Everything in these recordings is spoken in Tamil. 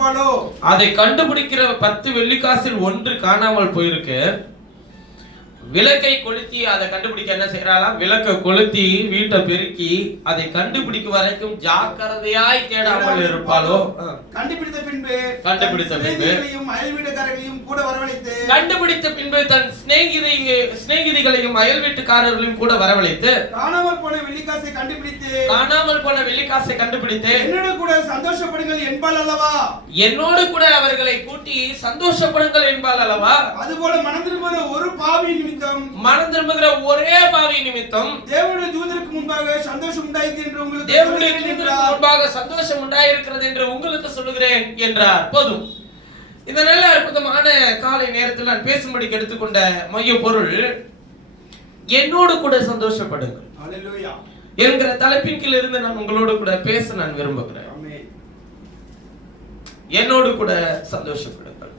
இருப்பாளோ? அதை கண்டுபிடிக்கிற 10 வெள்ளிக்காசில் ஒன்று காணாமல் போயிருக்கு. விளக்கை கொளுத்தி அதை கண்டுபிடிக்க என்ன செய்யறாளாம்? விளக்கை கொளுத்தி வீட்டை பெருக்கி அதை கண்டுபிடிக்க வரைக்கும் ஜாக்கிரதையாய் தேடாமல் இருப்பாளோ? கண்டுபிடித்த பின்பு அயல் வீட்டுக்காரர்களையும் கூட வரவழைத்து தன் சிநேகிதிகளையும் அயல் வீட்டுக்காரர்களையும் கூட வரவழைத்து காணாமல் போன வெள்ளிக்காசை கண்டுபிடித்து என்னோடு கூட சந்தோஷப்படுங்கள் என்பாள் அல்லவா? என்னோடு கூட அவர்களை கூட்டி சந்தோஷப்படுங்கள் என்பாள் அல்லவா? அதுபோல மனம் திரும்புகிற ஒரே பாவி நிமித்தம் தேவனுடைய தூதருக்கு முன்பாக சந்தோஷம் உண்டாயிருக்கிறது என்று உங்களுக்கு சொல்லுகிறேன் என்றார். போதும். இந்த நல்ல அற்புதமான காலை நேரத்தில் நான் பேசும்படிக்கு எடுத்துக்கொண்ட மைய பொருள் என்னோடு கூட சந்தோஷப்படுங்கள் என்கிற தலைப்பின் கீழ் இருந்து நான் உங்களோடு கூட பேச நான் விரும்புகிறேன். என்னோடு கூட சந்தோஷப்படுங்கள்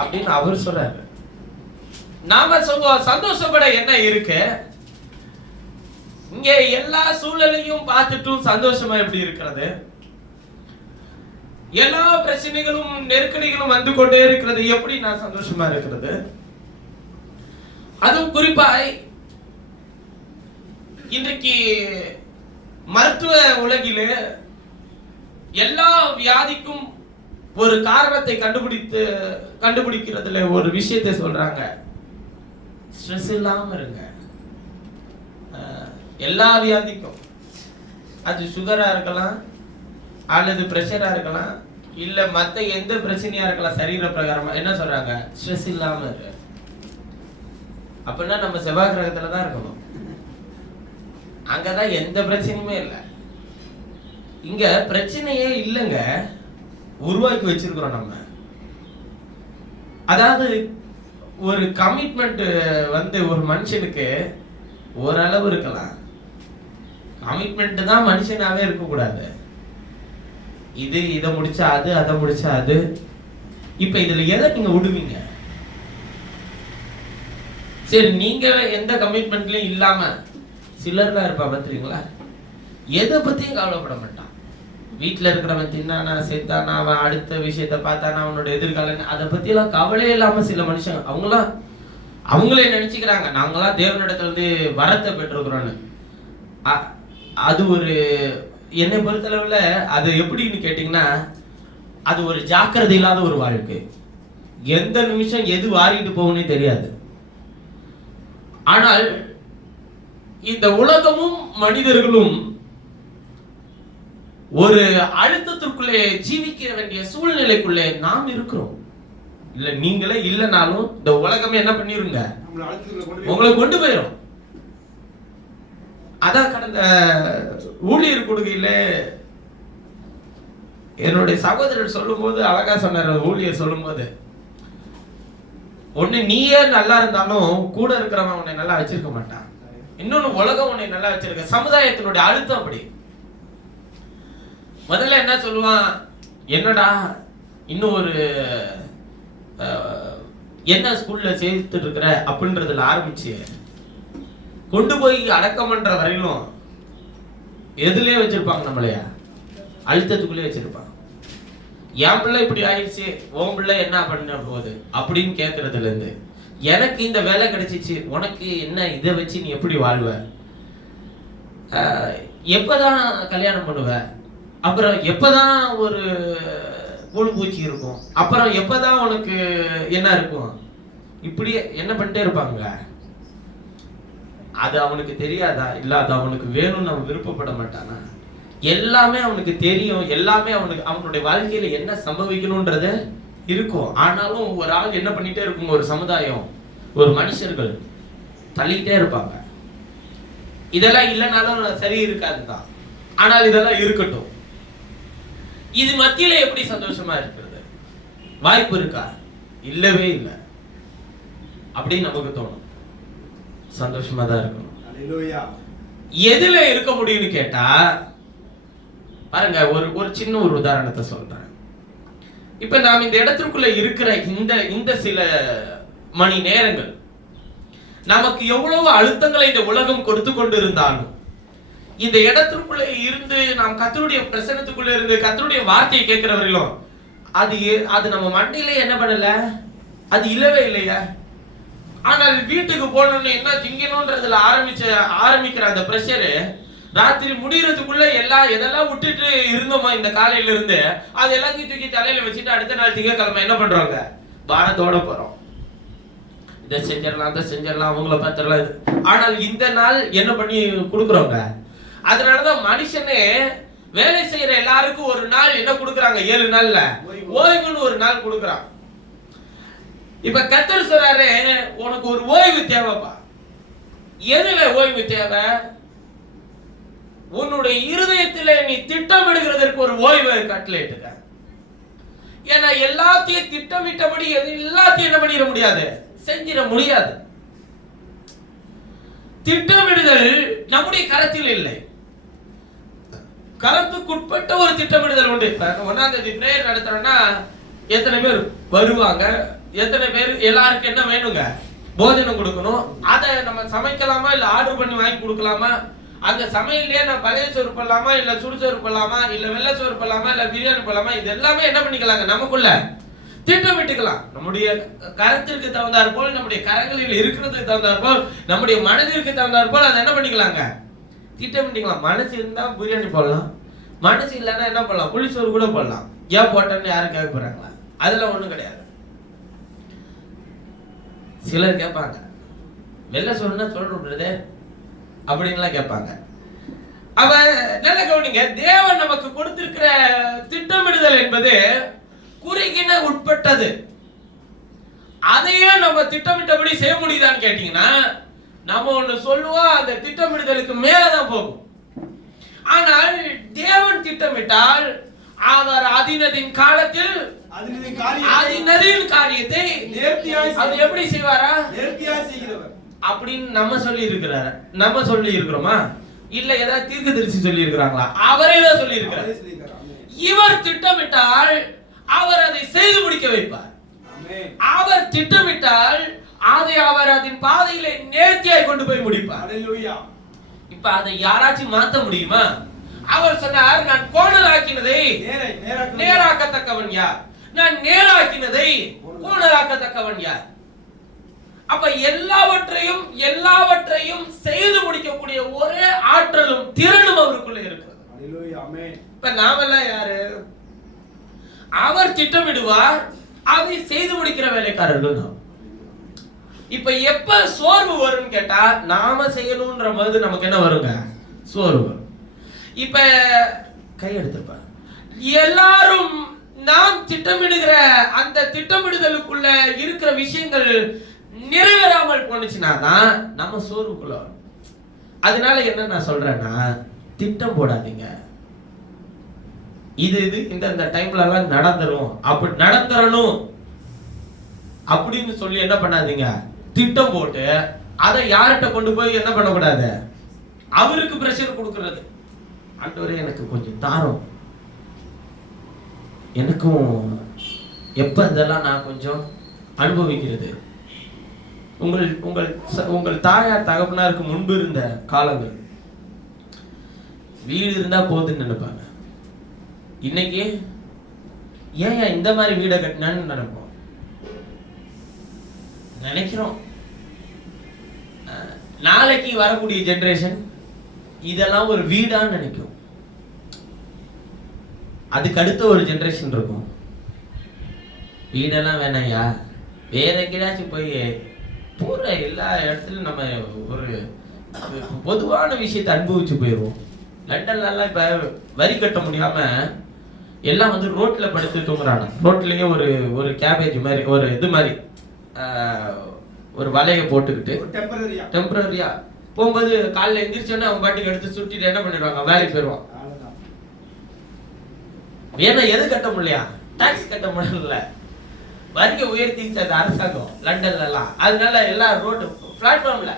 அப்படின்னு அவர் சொல்றாரு. நாம சொல்லுவோம் சந்தோஷப்பட என்ன இருக்கு? இங்க எல்லா சூழலையும் பார்த்துட்டும் சந்தோஷமா எப்படி இருக்கிறது? எல்லா பிரச்சனைகளும் நெருக்கடிகளும் வந்து கொண்டே இருக்கிறது, எப்படி நான் சந்தோஷமா இருக்கிறது? அதுவும் குறிப்பாய் இன்றைக்கு மருத்துவ உலகிலே எல்லா வியாதிக்கும் ஒரு காரணத்தை கண்டுபிடிக்கிறதுல ஒரு விஷயத்தை சொல்றாங்க, ஸ்ட்ரெஸ் இல்லாம இருங்க. எல்லா வியாதிக்கும், அது சுகரா இருக்கலாம் அல்லது பிரஷரா இருக்கலாம் இல்ல மத்த எந்த பிரச்சனையா இருக்கலாம், சரீர பிரகாரமா என்ன சொல்றாங்க? ஸ்ட்ரெஸ் இல்லாம இருக்கு. அப்படின்னா நம்ம செவ்வாய் கிரகத்துல தான் இருக்கணும், அங்கதான் எந்த பிரச்சனையுமே இல்லை. இங்க பிரச்சனையே இல்லைங்க, உருவாக்கி வச்சிருக்கிறோம் நம்ம. அதாவது ஒரு கமிட்மெண்ட் வந்து ஒரு மனுஷனுக்கு ஓரளவு இருக்கலாம், கமிட்மெண்ட் தான் மனுஷனாவே இருக்கக்கூடாது. இதை முடிச்சா அது, அதை முடிச்சா அது. இப்ப இதுல எதை நீங்க விடுவீங்க? சரி, நீங்க எந்த கமிட்மெண்ட்லயும் இல்லாம சிலர்லாம் இருப்பா பார்த்துருங்களா, எதை பத்தியும் கவலைப்பட மாட்டான். வீட்டுல இருக்கிறவன் தின்னானா செத்தானா, அவன் அடுத்த விஷயத்த பார்த்தானா, அவனோட எதிர்காலம், அதை பத்தி எல்லாம் கவலையே இல்லாம சில மனுஷங்க அவங்களே நினைச்சுக்கிறாங்க நாங்களாம் தேவனிடத்துல இருந்து வரத்தை பெற்றிருக்கிறோன்னு. அது ஒரு என்னை பொறுத்தளவுல அது எப்படின்னு கேட்டீங்கன்னா, அது ஒரு ஜாக்கிரதை இல்லாத ஒரு வாழ்க்கை. எந்த நிமிஷம் எது வாரிட்டு போகும்னே தெரியாது. ஆனால் இந்த உலகமும் மனிதர்களும் ஒரு அழுத்தத்திற்குள்ளே ஜீவிக்க வேண்டிய சூழ்நிலைக்குள்ளே நாம் இருக்கிறோம். இல்ல நீங்களே இல்லைனாலும் இந்த உலகமே என்ன பண்ணிருங்க, உங்களை கொண்டு போயிடும். அதான் கடந்த ஊழியர் கொடுக்கையில என்னுடைய சகோதரர் சொல்லும் போது அழகா சொன்னார். ஊழியர் சொல்லும் போது, ஒண்ணு நீயே நல்லா இருந்தாலும் கூட இருக்கிறவன் உன்னை நல்லா வச்சிருக்க மாட்டான், இன்னொன்னு உலகம் உன்னை நல்லா வச்சிருக்க. சமுதாயத்தினுடைய அழுத்தம் அப்படி. முதல்ல என்ன சொல்லுவான், என்னடா இன்னும் ஒரு என்ன ஸ்கூல்ல சேர்த்துட்டு இருக்கிற அப்படின்றதுல ஆரம்பிச்சு கொண்டு போய் அடக்கம் பண்ற வரையிலும் எதுலயே வச்சிருப்பாங்க, நம்மளையா அழுத்தத்துக்குள்ளே வச்சிருப்பாங்க. என் பிள்ளை இப்படி ஆயிடுச்சு, உன் பிள்ளை என்ன பண்ண போகுது அப்படின்னு கேட்கறதுல இருந்து, எனக்கு இந்த வேலை கிடைச்சிச்சு, உனக்கு என்ன, இதை வச்சு நீ எப்படி வாழ்வ, எப்பதான் கல்யாணம் பண்ணுவ, அப்புறம் எப்பதான் ஒரு கூழ் பூச்சி இருக்கும், அப்புறம் எப்பதான் உனக்கு என்ன இருக்கும், இப்படி என்ன பண்ணிட்டே இருப்பாங்க. அது அவனுக்கு தெரியாதா? இல்ல அது அவனுக்கு வேணும்னு அவன் விருப்பப்பட மாட்டானா? எல்லாமே அவனுக்கு தெரியும், எல்லாமே அவனுடைய வாழ்க்கையில என்ன சம்பவிக்கணும்ன்றது இருக்கும். ஆனாலும் ஒரு ஆள் என்ன பண்ணிட்டே இருக்கும், ஒரு சமுதாயம், ஒரு மனுஷர்கள் தள்ளிக்கிட்டே இருப்பாங்க. இதெல்லாம் இல்லைனாலும் சரி இருக்காதுதான், ஆனால் இதெல்லாம் இருக்கட்டும். இது மத்தியில எப்படி சந்தோஷமா இருக்கிறது? வாய்ப்பு இருக்கா? இல்லவே இல்லை. அப்படின்னு நமக்கு தோணும். சந்தோஷமா தான் இருக்கணும். எதுல இருக்க முடியும்னு கேட்டா பாருங்க, ஒரு சின்ன ஒரு உதாரணத்தை சொல்றேன். இப்ப நாம் இந்த இடத்திற்குள்ள இருக்கிற இந்த சில மணி நேரங்கள் நமக்கு எவ்வளவு அழுத்தங்களை இந்த உலகம் கொடுத்து கொண்டு இருந்தாலும், இந்த இடத்திற்குள்ள இருந்து நாம் கர்த்தருடைய பிரசன்னத்துக்குள்ள இருந்து கர்த்தருடைய வார்த்தையை கேட்கிறவர்களும் அது நம்ம மண்டையில என்ன பண்ணல, அது இல்லவே இல்லையா. ஆனால் வீட்டுக்கு போனோம்னு என்ன திங்கணும்ன்றதுல ஆரம்பிக்கிற அந்த பிரஷரு ராத்திரி முடியறதுக்குள்ள எதெல்லாம் விட்டுட்டு இருந்தோமா இந்த காலையில இருந்து அது எல்லாத்தையும் தூக்கி தலையில வச்சுட்டு அடுத்த நாள் திங்கக்கிழமை என்ன பண்றாங்க, பாரத்தோட போறோம். இதை செஞ்சிடலாம் அதை செஞ்சிடலாம் அவங்கள பார்த்துடலாம். ஆனால் இந்த நாள் என்ன பண்ணி கொடுக்குறோங்க. அதனாலதான் மனுஷனே வேலை செய்யற எல்லாருக்கும் ஒரு நாள் என்ன கொடுக்குறாங்க, 7 நாள்ல ஓய்வுன்னு ஒரு நாள் கொடுக்குறான். இப்ப கர்த்தர் சொல்றாரு, உனக்கு ஒரு ஓய்வு தேவைப்பா. எதுல ஓய்வு தேவை? உன்னுடைய இருதயத்துல நீ திட்டமிடுகிறதற்கு ஒரு ஓய்வை கட்டளையிட்டுக்க. ஏன்னா எல்லாத்தையும் திட்டமிட்டபடி எல்லாத்தையும் என்ன பண்ணிட முடியாது, செஞ்சிட முடியாது. திட்டமிடுதல் நம்முடைய கரத்தில் இல்லை, கரத்துக்குட்பட்ட ஒரு திட்டமிடுதல் உண்டு. 1ஆம் தேதி பிரேயர் நடத்துறோம்னா எத்தனை பேர் வருவாங்க, எத்தனை பேர், எல்லாருக்கும் என்ன வேணுங்க, போஜனம் கொடுக்கணும். அதை நம்ம சமைக்கலாமா இல்ல ஆர்டர் பண்ணி வாங்கி கொடுக்கலாமா, அந்த சமையல்லையே நான் பழைய சோறு பண்ணலாமா இல்ல சுடுசோறு பண்ணலாமா இல்ல வெள்ளை சோறு பண்ணலாமா இல்ல பிரியாணி பண்ணலாமா, இது எல்லாமே என்ன பண்ணிக்கலாங்க, நமக்குள்ள திட்டமிட்டுக்கலாம். நம்முடைய கரத்திற்கு தகுந்தாற் போல், நம்முடைய கரங்களில் இருக்கிறதுக்கு தகுந்தாற் போல், நம்முடைய மனதிற்கு தகுந்தாற் போல் அதை என்ன பண்ணிக்கலாங்க, திட்டமிட்டுக்கலாம். மனசு இருந்தா பிரியாணி போடலாம், மனசு இல்லைன்னா என்ன பண்ணலாம், புளிசோறு கூட போடலாம். ஏன் போட்டேன்னு யாரும் கேட்க போறாங்களா? அதெல்லாம் ஒண்ணும் கிடையாது. சிலர் கேட்பாங்க, வெள்ளை சோறுன்னா சொல்றது அப்படின்லாம் கேட்பாங்க. அவ நல்ல கவனிங்க, தேவன் நமக்கு கொடுத்திருக்கிற திட்டமிடுதல் என்பது குறுகின உட்பட்டது. அதையே நம்ம திட்டமிட்டபடி செய்ய முடியுதான்னு கேட்டீங்கன்னா நம்ம ஒண்ணு சொல்லுவோம், அந்த திட்டமிடுதலுக்கு மேலதான் போகும். ஆனால் தேவன் திட்டமிட்டால் அவர் அதினதின் காலத்தில் அதினதின் காரியத்தை அவர் எப்படி செய்வாரா, நேர்த்தியாய் செய்கிறவர் அப்படின்னு நம்ம சொல்லி இருக்கிறாரு. நம்ம சொல்லி இருக்கிறோமா இல்ல ஏதாவது தீர்க்கதரிசி சொல்லி இருக்கிறாங்களா? அவரே தான் சொல்லி இருக்கிறார். இவர் திட்டமிட்டால் அவர் அதை செய்து முடிக்க வைப்பார். அவர் திட்டமிட்டால் அதை அவர் அதன் பாதையிலே நேர்த்தியாய் கொண்டு போய் முடிப்பார். இப்ப அதை யாராச்சும் மாத்த முடியுமா? அவர் சொன்னார், நான் கோணலாக்கினதை நேராக்கத்தக்கவன் யார், நான் நேராக்கினதை கோணலாக்கத்தக்கவன் யார். அப்ப எல்லாவற்றையும் செய்து முடிக்கக்கூடிய ஒரே ஆற்றலும் திறனும் அவருக்குள்ள இருக்கிறது. இப்ப நாமெல்லாம் யாரு? அவர் திட்டமிடுவார், அதை செய்து முடிக்கிற வேலைக்காரர்கள் நாம். இப்ப எப்ப சோர்வு வரும் கேட்டா நாம செய்யணும்ன்ற போது நமக்கு என்ன வருங்க, சோர்வு வரும். இப்ப கை எடுத்துப்பா, எல்லாரும் நாம் திட்டமிடுகிற அந்த திட்டமிடுதலுக்குள்ள இருக்கிற விஷயங்கள் நிறைவேறாமல் போனுச்சுன்னா தான் நம்ம சோர்வுக்குள்ள வரும். அதனால என்ன நான் சொல்றேன்னா, திட்டம் போடாதீங்க. இது இந்த டைம்ல எல்லாம் நடந்துரும், அப்படி நடந்துறணும் அப்படின்னு சொல்லி என்ன பண்ணாதீங்க, திட்டம் போட்டு அதை யார்கிட்ட கொண்டு போய் என்ன பண்ணக்கூடாது, அவருக்கு பிரஷர் கொடுக்கிறது. ஆண்டவரே எனக்கு கொஞ்சம் தாரம், எனக்கும் எப்ப இதெல்லாம் நான் கொஞ்சம் அனுபவிக்கிறது. உங்கள் தாயார் தகப்பனாருக்கு முன்பு இருந்த காலங்கள் வீடு இருந்தா போதுன்னு நினைப்பாங்க. இன்னைக்கு ஏன் இந்த மாதிரி வீடை கட்டினான்னு நினைக்கிறோம். நாளைக்கு வரக்கூடிய ஜெனரேஷன் இதெல்லாம் ஒரு வீடான்னு நினைக்கும். அதுக்கு அடுத்த ஒரு ஜெனரேஷன் இருக்கும், வீடெல்லாம் வேணாயா, வேற எங்கேயாச்சும் போய் பூரா எல்லா இடத்துலயும் நம்ம ஒரு பொதுவான விஷயத்தை அனுபவிச்சு போயிடுவோம். லண்டன்ல எல்லாம் இப்ப வரி கட்ட முடியாம எல்லாம் ரோட்ல படுத்து தூங்குறாங்க. ரோட்லயே ஒரு கேபேஜ் மாதிரி ஒரு இது மாதிரி ஒரு வலையை போட்டுக்கிட்டு டெம்பரரியா போகும்போது காலைல எந்திரிச்சோன்னா அவங்க பாட்டுக்கு எடுத்து சுட்டிட்டு என்ன பண்ணிடுவாங்க, வேலைக்கு போயிடுவான். வேணா எது கட்ட முடியலையா, டாக்ஸ் கட்ட முடியல, வரியை உயர்த்திச்சு அந்த அரசாங்கம் லண்டன்ல எல்லாம். அதனால எல்லாம் ரோடு பிளாட்ஃபார்ம்ல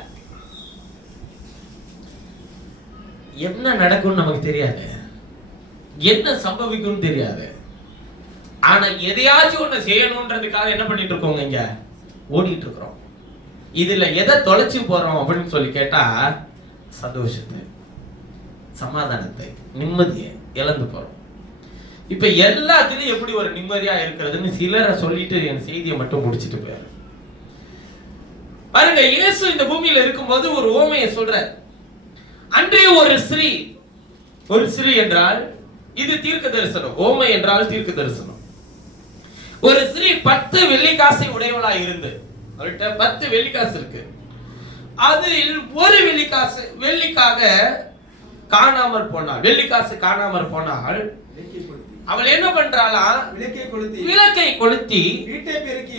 என்ன நடக்கும்னு நமக்கு தெரியாது, என்ன சம்பவிக்கும் தெரியாது. ஆனா எதையாச்சும் ஒண்ணு செய்யணும்ன்றதுக்காக என்ன பண்ணிட்டு இருக்கோங்க, இங்க ஓடிட்டு இருக்கிறோம். இதுல எதை தொலைச்சு போறோம் அப்படின்னு சொல்லி கேட்டா சந்தோஷத்தை. சமாதானத்தை, நிம்மதியை இழந்து போறோம். இப்ப எல்லாத்துலயும் எப்படி ஒரு நிம்மதியா இருக்கிறதுன்னு சிலரை சொல்லிட்டு என் செய்தியை மட்டும் முடிச்சிட்டு போயாரு. பாருங்க, இயேசு இந்த பூமியில இருக்கும்போது ஒரு ஓமையை சொல்றார். அன்றைய ஒரு ஸ்ரீ என்றால் இது தீர்க்க தரிசனம், ஓமை என்றால் தீர்க்க தரிசனம். ஒரு ஸ்ரீ 10 வெள்ளிக்காசை உடையவளாய் இருந்து, அவள்கிட்ட 10 வெள்ளிக்காசு இருக்கு. அதில் ஒரு வெள்ளிக்காக காணாமல் போனாள். வெள்ளிக்காசு காணாமல் போனாள். அவள் என்ன பண்றாளா? விளக்கை கொளுத்தி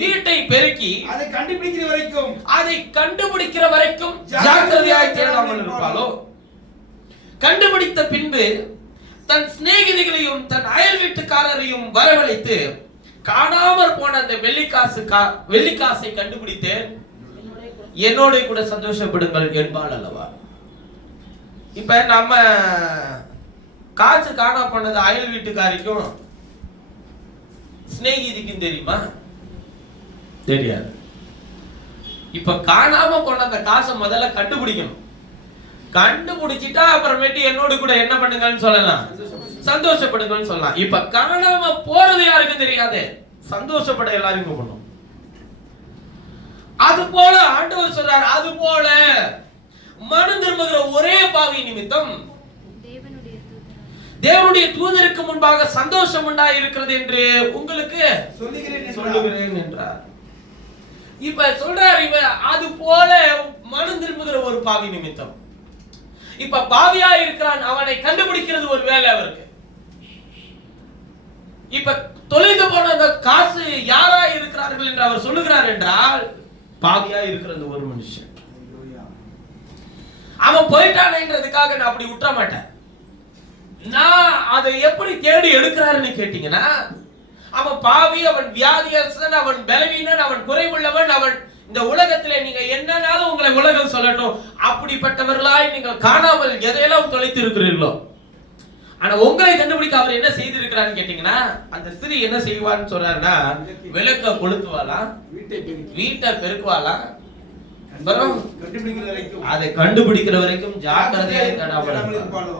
வீட்டை பெருக்கி அதை கண்டுபிடிக்கிற வரைக்கும் ஜாக்கிரதையாய் தேடாமல் இருப்பாளோ? கண்டுபிடித்த பின்பு தன் சிநேகிதிகளையும் தன் அயல் வீட்டுக்காரரையும் வரவழைத்து காணாமற் போன அந்த வெள்ளிக்காசை கண்டுபிடித்தேன், என்னோட கூட சந்தோஷப்படுங்கள் என்பாள் அல்லவா? இப்ப நம்ம காசு காணா போனது அயல் வீட்டுக்காரிக்கும் சிநேகிதிக்கும் தெரியுமா? தெரியாது. இப்ப காணாம போன அந்த காசை முதல்ல கண்டுபிடிக்கணும். கண்டுபிடிச்சிட்டா அப்புறமேட்டு என்னோட கூட என்ன பண்ணுங்கன்னு சொல்லலாம், சந்தோஷப்படுங்கன்னு சொல்லலாம். இப்ப காணாம போறது யாருக்கும் தெரியாது, சந்தோஷப்பட எல்லாருக்கும் பண்ணும். அது போல ஆண்டவர் சொல்றார், அது போல மனம் திரும்புகிற ஒரே பாவி நிமித்தம் தேவனுடைய தூதருக்கு முன்பாக சந்தோஷம் உண்டாயிருக்கிறது என்று உங்களுக்கு சொல்லுகிறேன் என்றார். இப்ப சொல்றார், இவ அது போல மனம் திரும்புகிற ஒரு பாவி நிமித்தம். இப்ப பாவியா இருக்கிறான், அவனை கண்டுபிடிக்கிறது ஒரு வேலை அவருக்கு. இப்ப தொலைந்து போன அந்த காசு யாரா இருக்கிறார்கள் என்று அவர் சொல்லுகிறார் என்றால், பாவியா இருக்கிற ஒரு மனுஷன். அவன் போயிட்டானேன்றதுக்காக நான் அப்படி விட்டுற மாட்டேன். நான் அதை எப்படி தேடி எடுக்கிறாருன்னு கேட்டீங்கன்னா, அவன் பாவி, அவன் வியாதியஸ்தன், அவன் பலவீனன், அவன் குறைவுள்ளவன், அவன் இந்த உலகத்திலே நீங்க என்னன்னாலும் உங்களை உலகம் சொல்லட்டும், அப்படிப்பட்டவர்களாய் நீங்கள் காணாமல் எதையெல்லாம் தொலைத்து இருக்கிறீர்களோ, ஆனா உங்களை கண்டுபிடிக்க அவர் என்ன செய்திருக்கிறான்னு கேட்டீங்கன்னா, அந்த ஸ்திரீ என்ன செய்வான்னு சொல்றாருன்னா, விளக்க கொளுத்துவாளா, வீட்டை பெருக்குவாளா, அதை கண்டுபிடிக்கிற வரைக்கும் ஜாக்கிரதையாக தேடாமல் இருப்பாளோ.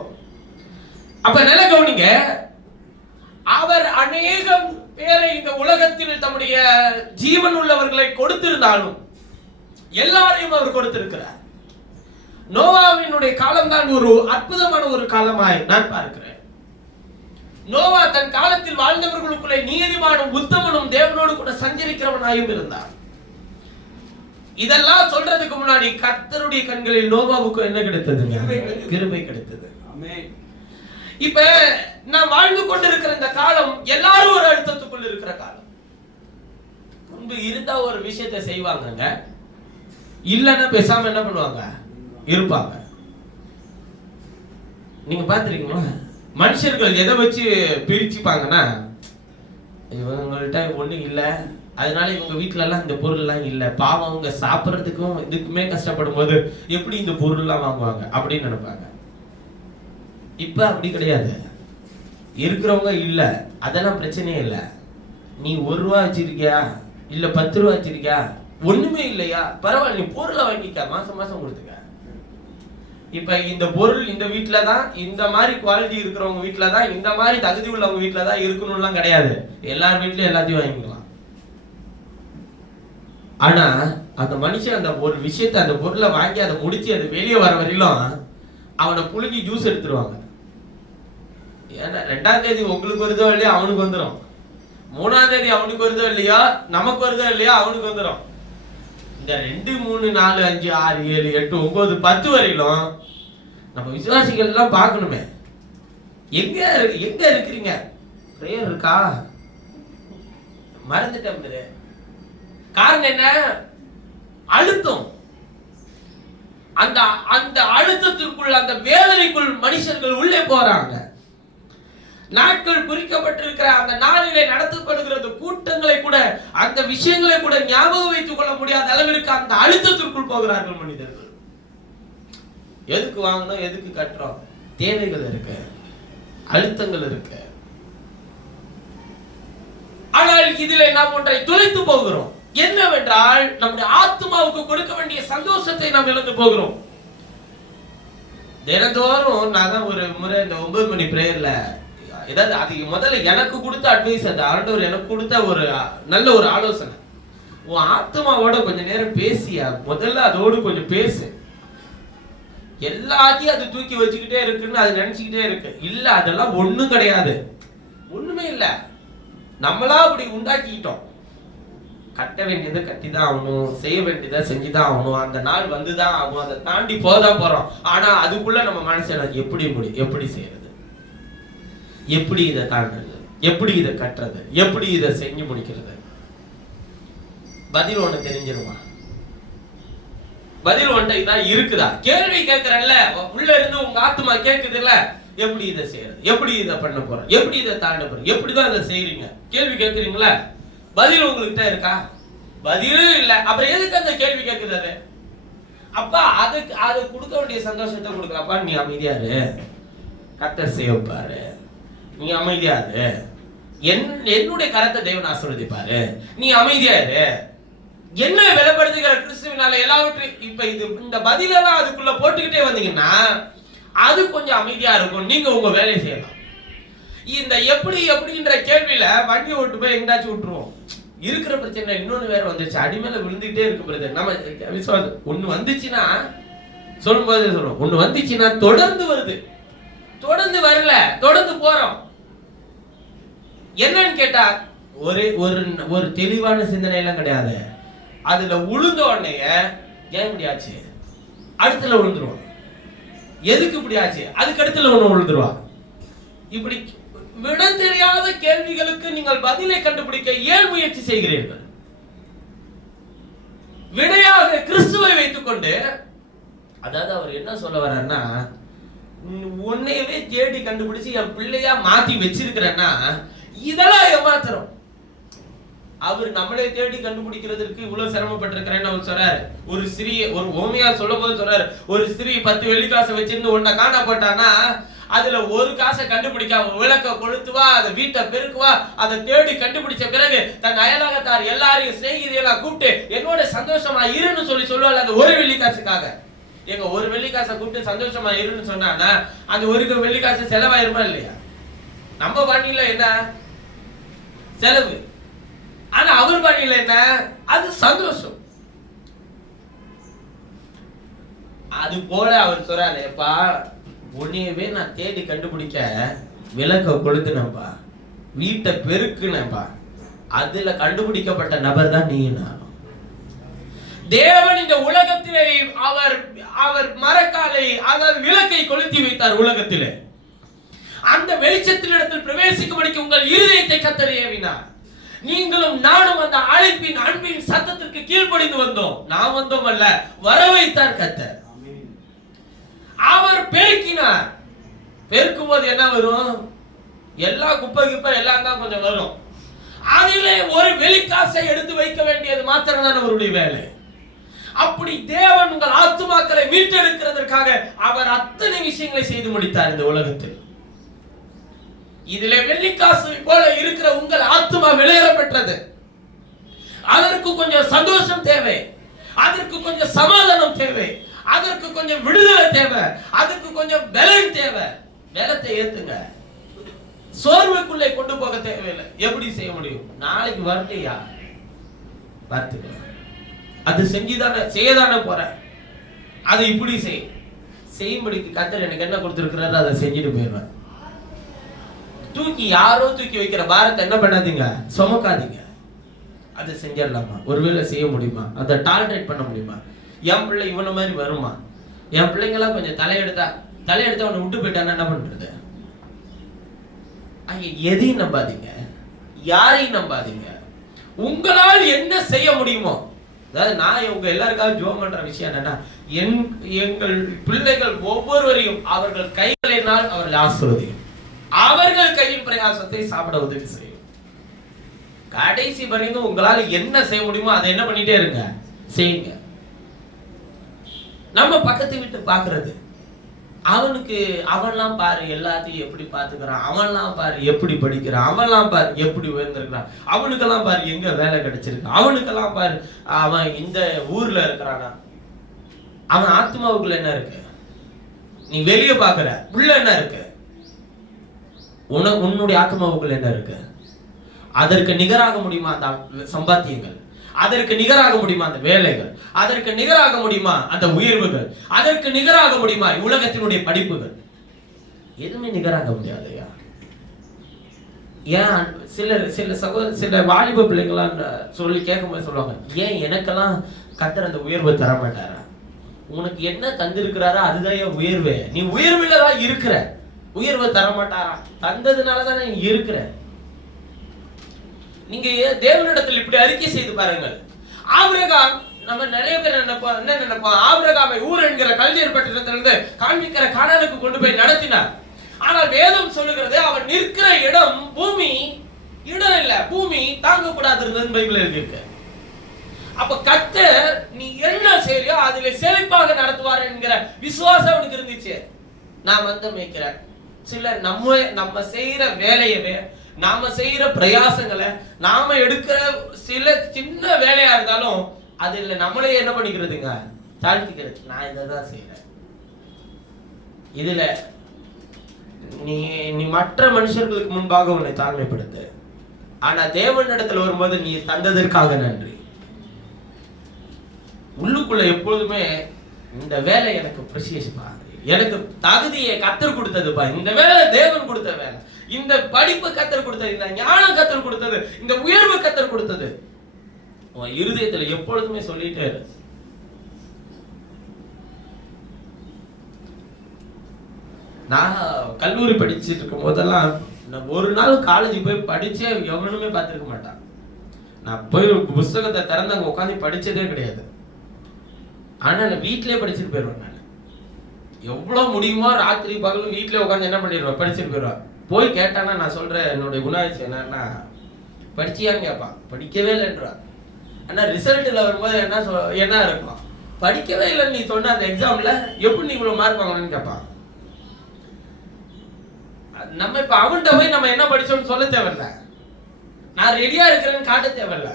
அப்ப நல்ல கவனிங்க, அவர் அநேகம் பேரை இந்த உலகத்தில் தம்முடைய ஜீவன் உள்ளவர்களை கொடுத்திருந்தாலும் எல்லாரையும் அவர் கொடுத்திருக்கிறார். நோவாவினுடைய காலம்தான் ஒரு அற்புதமான ஒரு காலமாய் நான் பார்க்கிறேன். நோவா தன் காலத்தில் வாழ்ந்தவர்களுக்குள்ளே நீதிமானும் உத்தமனும் தேவனோடு கூட சஞ்சரிக்கிறவனாயும் இருந்தார். இதெல்லாம் சொல்றதுக்கு முன்னாடி கர்த்தருடைய கண்களில் நோவாவுக்கு என்ன கிடைத்தது? கிருபை கிடைத்தது. இப்ப நான் வாழ்ந்து கொண்டிருக்கிற இந்த காலம் எல்லாரும் ஒரு அழுத்தத்துக்குள் இருக்கிற காலம். முன்பு இருந்தா ஒரு விஷயத்தை செய்வாங்க, இல்லன்னா பேசாம என்ன பண்ணுவாங்க, இருப்பாங்க. நீங்க பாத்துருக்கீங்களா? மனுஷர்கள் எதை வச்சு பிரிச்சுப்பாங்கன்னா, இவங்கள்ட்ட ஒண்ணு இல்ல, அதனால இவங்க வீட்டுல எல்லாம் இந்த பொருள் எல்லாம் இல்ல, பாவம் அவங்க சாப்பிடறதுக்கும் இதுக்குமே கஷ்டப்படும் போது எப்படி இந்த பொருள் எல்லாம் வாங்குவாங்க அப்படின்னு நினைப்பாங்க. இப்ப அப்படி கிடையாது. இருக்கிறவங்க இல்ல, அதெல்லாம் பிரச்சனையே இல்ல. நீ 1 ரூபா வச்சிருக்கியா, இல்ல 10 ரூபா வச்சிருக்கியா, ஒண்ணுமே இல்லையா, பரவாயில்ல, நீ பொருளை வாங்கிக்க, மாசம் மாசம் கொடுத்துக்க. இப்ப இந்த பொருள் இந்த வீட்டுல தான், இந்த மாதிரி குவாலிட்டி இருக்கிறவங்க வீட்டுல தான், இந்த மாதிரி தகுதி உள்ளவங்க வீட்டுல தான் இருக்கணும்லாம் கிடையாது. எல்லார் வீட்லயும் எல்லாத்தையும் வாங்கிக்கலாம். ஆனா அந்த மனுஷன் அந்த ஒரு விஷயத்தை, அந்த பொருளை வாங்கி அதை முடிச்சு அது வெளியே வர வரையிலும் அவனை புழுங்கி ஜூஸ் எடுத்துருவாங்க. ஏன்னா 2ஆம் தேதி உங்களுக்கு வருதோ இல்லையா அவனுக்கு வந்துடும், 3ஆம் தேதி அவனுக்கு வருதோ இல்லையா நமக்கு வருதோ இல்லையா அவனுக்கு வந்துடும். இந்த 2, 3, 4, 5, 6, 7, 8, 9, 10 வரையிலும் நம்ம விசுவாசிகள் எல்லாம் பார்க்கணுமே, எங்க இருக்கிறீங்க? பிரேயர் இருக்கா? மறந்துட்டேன். காரணம் என்ன? அழுத்தம். அந்த அழுத்தத்திற்குள், அந்த வேதனைக்குள் மனுஷர்கள் உள்ளே போறாங்க. நாட்கள் குறிக்கப்பட்டிருக்கிற அந்த நாளிலே நடத்தப்படுகிற கூட்டங்களை கூட, அந்த விஷயங்களை கூட ஞாபகம் வைத்துக் கொள்ள முடியாத அளவிற்கு அந்த அழுத்தத்திற்குள் போகிறார்கள் மனிதர்கள். எதுக்கு வாங்கணும், எதுக்கு கட்டுறோம்? தேவைகள் இருக்கு, அழுத்தங்கள் இருக்கு. ஆனால் இதில் நாம் ஒன்றை துளைத்து போகிறோம். என்னவென்றால், நம்முடைய ஆத்மாவுக்கு கொடுக்க வேண்டிய சந்தோஷத்தை நாம் இழந்து போகிறோம். தினந்தோறும் நான் தான் ஒரு முறை இந்த 9 மணி பிரேயர்ல ஏதாவது அது முதல்ல எனக்கு கொடுத்த அட்வைஸ், அந்த ஆண்டவர் எனக்கு கொடுத்த ஒரு நல்ல ஒரு ஆலோசனை. உன் ஆத்மாவோட கொஞ்ச நேரம் பேசியா, முதல்ல அதோடு கொஞ்சம் பேசு. எல்லாத்தையும் அது தூக்கி வச்சுக்கிட்டே இருக்குன்னு அது நினைச்சுக்கிட்டே இருக்கு. இல்ல, அதெல்லாம் ஒண்ணும் கிடையாது, ஒண்ணுமே இல்ல. நம்மளா அப்படி உண்டாக்கிட்டோம். கட்ட வேண்டியதை கட்டி தான் ஆகணும், செய்ய வேண்டியதை செஞ்சுதான் ஆகணும், அந்த நாள் வந்துதான் ஆகும், அதை தாண்டி போதான் போறோம். ஆனா அதுக்குள்ள நம்ம மனசுல எப்படி செய்யறது, எப்படி இதை தாண்டது, எப்படி இதை கட்டுறது, எப்படி இதை செஞ்சு முடிக்கிறது? பதில் ஒண்ணு தெரிஞ்சிருமா? பதில் ஒன்றை தான் இருக்குதா? கேள்வி கேட்கறல்ல, உள்ள இருந்து உங்க ஆத்மா கேக்குது இல்ல, எப்படி இதை செய்யறது, எப்படி இதை பண்ண போறோம், எப்படி இதை தாண்ட போறோம், எப்படிதான் இதை செய்யறீங்க? கேள்வி கேட்கறீங்களா? பதில் உங்களுக்கு தான் இருக்கா? பதிலும் இல்ல. அப்புறம் எதுக்கு அந்த கேள்வி கேட்குது? அப்பா அதுக்கு அது கொடுக்க வேண்டிய சந்தோஷத்தை கொடுக்கலப்பா. நீ அமைதியாரு, கர்த்தர் செய்யப்பாரு, நீ அமைதியாரு, என்னுடைய கரத்தை தேவன் ஆசீர்வதிப்பாரு, நீ அமைதியாரு, என்ன வெளிப்படுத்துகிற கிறிஸ்துவினால எல்லாவற்றையும். இப்ப இந்த பதிலெல்லாம் அதுக்குள்ள போட்டுக்கிட்டே வந்தீங்கன்னா அது கொஞ்சம் அமைதியா இருக்கும், நீங்க உங்க வேலையை செய்யலாம். இந்த எப்படி எப்படின்ற கேள்வியில வண்டி ஓட்டு போய் எங்கேயாச்சும் விட்டுருவோம். இருக்கிற பிரச்சனை இன்னொன்னு வேற வந்துருச்சு, அடிமேல விழுந்துட்டே இருக்கு பிரதர். நம்ம விசுவாசம் ஒண்ணு வந்துச்சுன்னா சொல்லும் போது சொல்லுவோம், ஒண்ணு வந்துச்சுன்னா தொடர்ந்து வருது, தொடர்ந்து வரல, தொடர்ந்து போறோம். என்னன்னு கேட்டா ஒரு தெளிவான சிந்தனை எல்லாம் கிடையாது. அதுல உளுந்த உடனே ஏன் இப்படி ஆச்சு, அடுத்துல விழுந்துருவான். எதுக்கு இப்படி ஆச்சு, அதுக்கு அடுத்துல ஒண்ணு விழுந்துருவா. இப்படி விட தெரியாத கேள்விகளுக்கு நீங்கள் பதிலை கண்டுபிடிக்க ஏன் முயற்சி செய்கிறீர்கள்? விடையாக கிறிஸ்துவை வைத்துக் கொண்டு, அதாவது அவர் என்ன சொல்ல வர்றாருன்னா, உன்னையவே தேடி கண்டுபிடிச்சு என் பிள்ளையா மாத்தி வச்சிருக்கிறேன்னா இதெல்லாம் ஏமாத்துறோம். அவர் நம்மளே தேடி கண்டுபிடிக்கிறதுக்கு இவ்வளவு சிரமப்பட்டிருக்கிறேன்னு அவர் சொல்றாரு. ஒரு ஓமையா சொல்லும் போது சொல்றாரு, ஒரு ஸ்திரீ 10 வெள்ளிக்காசை வச்சிருந்து ஒன்ன காண போட்டானா அதுல ஒரு காசை கண்டுபிடிக்க விளக்க கொளுத்துவா, அதை வீட்டை பெருக்குவா, அதை தேடி கண்டுபிடிச்ச பிறகு தன் அயலகத்தார் எல்லாரையும் சிநேகிதியெல்லாம் கூப்பிட்டு என்னோட சந்தோஷமா இருன்னு சொல்லுவாள். அந்த ஒரு வெள்ளிக்காசுக்காக எங்க ஒரு வெள்ளிக்காசை கூப்பிட்டு சந்தோஷமா இருன்னு சொன்னானா அந்த ஒரு வெள்ளிக்காசு செலவாயிருமா இல்லையா? நம்ம பாணியில என்ன செலவு, ஆனா அவர் பாணியில என்ன அது சந்தோஷம். அது போல அவர் சொல்றாரு, எப்பா உன்னையவே நான் தேடி கண்டுபிடிக்க விளக்க கொளுத்துனப்பா, வீட்டை பெருக்குனப்பா, அதுல கண்டுபிடிக்கப்பட்ட நபர் தான் நீ நானும். தேவன் இந்த உலகத்திலே அவர் மரக்காலை அதாவது விளக்கை கொளுத்தி வைத்தார் உலகத்திலே. அந்த வெளிச்சத்தினிடத்தில் பிரவேசிக்கும்படிக்கு உங்கள் இருதயத்தை கர்த்தர் ஏவினார். நீங்களும் நானும் அந்த அழைப்பின் அன்பின் சத்தத்திற்கு கீழ்ப்படிந்து வந்தோம். நாம் வந்தோம் அல்ல, வர வைத்தார் கர்த்தர். அவர் பெருக்கினார். பெருக்கும் போது என்ன வரும்? எல்லா குப்பை எல்லாம் தான் கொஞ்சம் வரும். அதிலே ஒரு வெளிக்காசை எடுத்து வைக்க வேண்டியது மாத்திரம் தான் அவருடைய வேலை. அப்படி தேவன் உங்கள் ஆத்துமாக்களை மீட்டெடுக்கிறதற்காக அவர் அத்தனை விஷயங்களை செய்து முடித்தார் இந்த உலகத்தில். இதிலே வெள்ளிக்காசு போல இருக்கிற உங்கள் ஆத்துமா வெளியேற பெற்றது. அதற்கு கொஞ்சம் சந்தோஷம் தேவை, அதற்கு கொஞ்சம் சமாதானம் தேவை, அதற்கு கொஞ்சம் விடுதலை தேவை, அதுக்கு கொஞ்சம் பலம் தேவை. பலத்தை ஏத்துங்க, சோர்வுக்குள்ளே கொண்டு போக தேவையில்லை. எப்படி செய்ய முடியும்? நாளைக்கு வரலையா பார்த்துக்கலாம், அது செஞ்சுதானே செய்யதானே போற, அதை இப்படி செய்யும்படிக்கு கர்த்தர் எனக்கு என்ன கொடுத்திருக்கிறாரோ அதை செஞ்சுட்டு போயிடுவேன். யாரோ தூக்கி வைக்கிற பாரத்தை என்ன பண்ணாதீங்க, சுமக்காதீங்க. அதை செஞ்சிடலாமா? ஒருவேளை செய்ய முடியுமா? அதை டாலரேட் பண்ண முடியுமா? என் பிள்ளை இவன மாதிரி வருமா? என் பிள்ளைங்கெல்லாம் கொஞ்சம் தலையெடுத்தா அவனை விட்டு போயிட்டானா என்ன பண்றது? எதையும் நம்பாதீங்க, யாரையும் நம்பாதீங்க. உங்களால் என்ன செய்ய முடியுமோ, அதாவது நான் உங்க எல்லாருக்காக ஜோம் பண்ற விஷயம் என்னன்னா, எங்கள் பிள்ளைகள் ஒவ்வொருவரையும் அவர்கள் கைகளினால் அவர்கள் ஆசீர்வதியும், அவர்கள் கையின் பிரயாசத்தை சாப்பிட உதவி செய்யும். கடைசி வரைக்கும் உங்களால என்ன செய்ய முடியுமோ அதை என்ன பண்ணிட்டே இருங்க, செய்யுங்க. நம்ம பக்கத்து வீட்டு பாக்குறது, அவன்லாம் பாரு எல்லாத்தையும் எப்படி பாத்துக்கிறான், அவன்லாம் பாரு எப்படி படிக்கிறான், அவன்லாம் பாரு எப்படி உயர்ந்திருக்கிறான், அவனுக்கெல்லாம் பாரு எங்க வேலை கிடைச்சிருக்கு, அவனுக்கெல்லாம் பாரு அவன் இந்த ஊர்ல இருக்கிறானா. அவன் ஆத்மாவுக்குள்ள என்ன இருக்கு? நீ வெளியே பாக்குற, உள்ள என்ன இருக்கு? உன்னுடைய ஆத்மாவுக்குள்ள என்ன இருக்கு? அதற்கு நிகராக முடியுமா அந்த சம்பாத்தியங்கள்? அதற்கு நிகராக முடியுமா அந்த வேலைகள்? அதற்கு நிகராக முடியுமா அந்த உயர்வுகள்? அதற்கு நிகராக முடியுமா உலகத்தினுடைய படிப்புகள்? எதுவுமே நிகராக முடியாதையா? ஏன் சில வாலிப பிள்ளைங்களாம் சொல்லி கேட்கும்போது சொல்லுவாங்க, ஏன் எனக்கெல்லாம் கர்த்தர் அந்த உயர்வை தர மாட்டாரா? உனக்கு என்ன தந்திருக்கிறாரா அதுதான் உயர்வு. நீ உயர்வுல தான் இருக்கிற, உயர்வை தர மாட்டாரா? தந்ததுனாலதான் நீ இருக்கிற. நீங்க தேவனிடத்தில் இப்படி அறிக்கை செய்து பாருங்கள். ஆபிரகாம், நம்ம நிறைய பேர் என்ன நினைப்போம், ஆபிரகாமை ஊர் என்கிற கல்வியர் பட்டணத்திலிருந்து காண்பிக்கிற கானானுக்கு கொண்டு போய் நடத்தினார். ஆனால் வேதம் சொல்லுகிறது அவன் நிற்கிற இடம் பூமி இடம் இல்ல, பூமி தாங்கக்கூடாது இருந்தது பைபிள் எழுதியிருக்கு. அப்ப கர்த்தர் நீ என்ன செய்யறியோ அதுல செழிப்பாக நடத்துவார் என்கிற விசுவாசம் அவனுக்கு இருந்துச்சு. நான் வந்து மேய்க்கிறேன். சிலர் நம்ம செய்யற வேலையவே, நாம செய்யற பிரயாசங்களை, நாம எடுக்கிற சில சின்ன வேலையா இருந்தாலும் அதுல நம்மளே என்ன பண்ணிக்கிறதுங்க, தாழ்த்திக்கிறது. நான் இதான் செய்யறேன். இதுல நீ மற்ற மனுஷர்களுக்கு முன்பாக உன்னை தாழ்மைப்படுத்து. ஆனா தேவனிடத்துல வரும்போது நீ தந்ததற்காக நன்றி. உள்ளுக்குள்ள எப்பொழுதுமே இந்த வேலை எனக்கு பிரசியஸ்பா, எனக்கு தகுதியை கர்த்தர் கொடுத்ததுப்பா, இந்த வேலை தேவன் கொடுத்த வேலை, இந்த படிப்பு கர்த்தர் கொடுத்தது, இந்த ஞானம் கர்த்தர் கொடுத்தது, இந்த உயர்வு கர்த்தர் கொடுத்தது. உன் இருதயத்துல எப்பொழுதுமே சொல்லிட்டே இரு. நான் கல்லூரி படிச்சுட்டு இருக்கும் போதெல்லாம் ஒரு நாள் காலேஜ் போய் படிச்சே எவனுமே பார்த்துருக்க மாட்டான். நான் போய் புஸ்தகத்தை திறந்து அங்க உட்காந்து படிச்சதே கிடையாது. ஆனா நான் வீட்லயே படிச்சுட்டு போயிடுவேன். நான் எவ்வளவு முடியுமோ ராத்திரி பகலும் வீட்லயே உட்காந்து என்ன பண்ணிடுவேன், படிச்சுட்டு போயிடுவேன். போய் கேட்டானா நான் சொல்றேன், என்னுடைய குணாதிசயம் என்னன்னா, படிச்சியான்னு கேட்பான், படிக்கவே இல்லைன்றான். ஆனா ரிசல்ட்ல வரும்போது என்ன இருக்கும், படிக்கவே இல்லைன்னு நீ சொன்ன அந்த எக்ஸாம்ல எப்படி நீ இவ்வளவு மார்க் வாங்கணும்னு கேட்பான். நம்ம இப்ப அவன்கிட்ட போய் நம்ம என்ன படிச்சோம்னு சொல்ல தேவையில்ல, நான் ரெடியா இருக்கிறேன்னு காட்ட தேவையில்ல.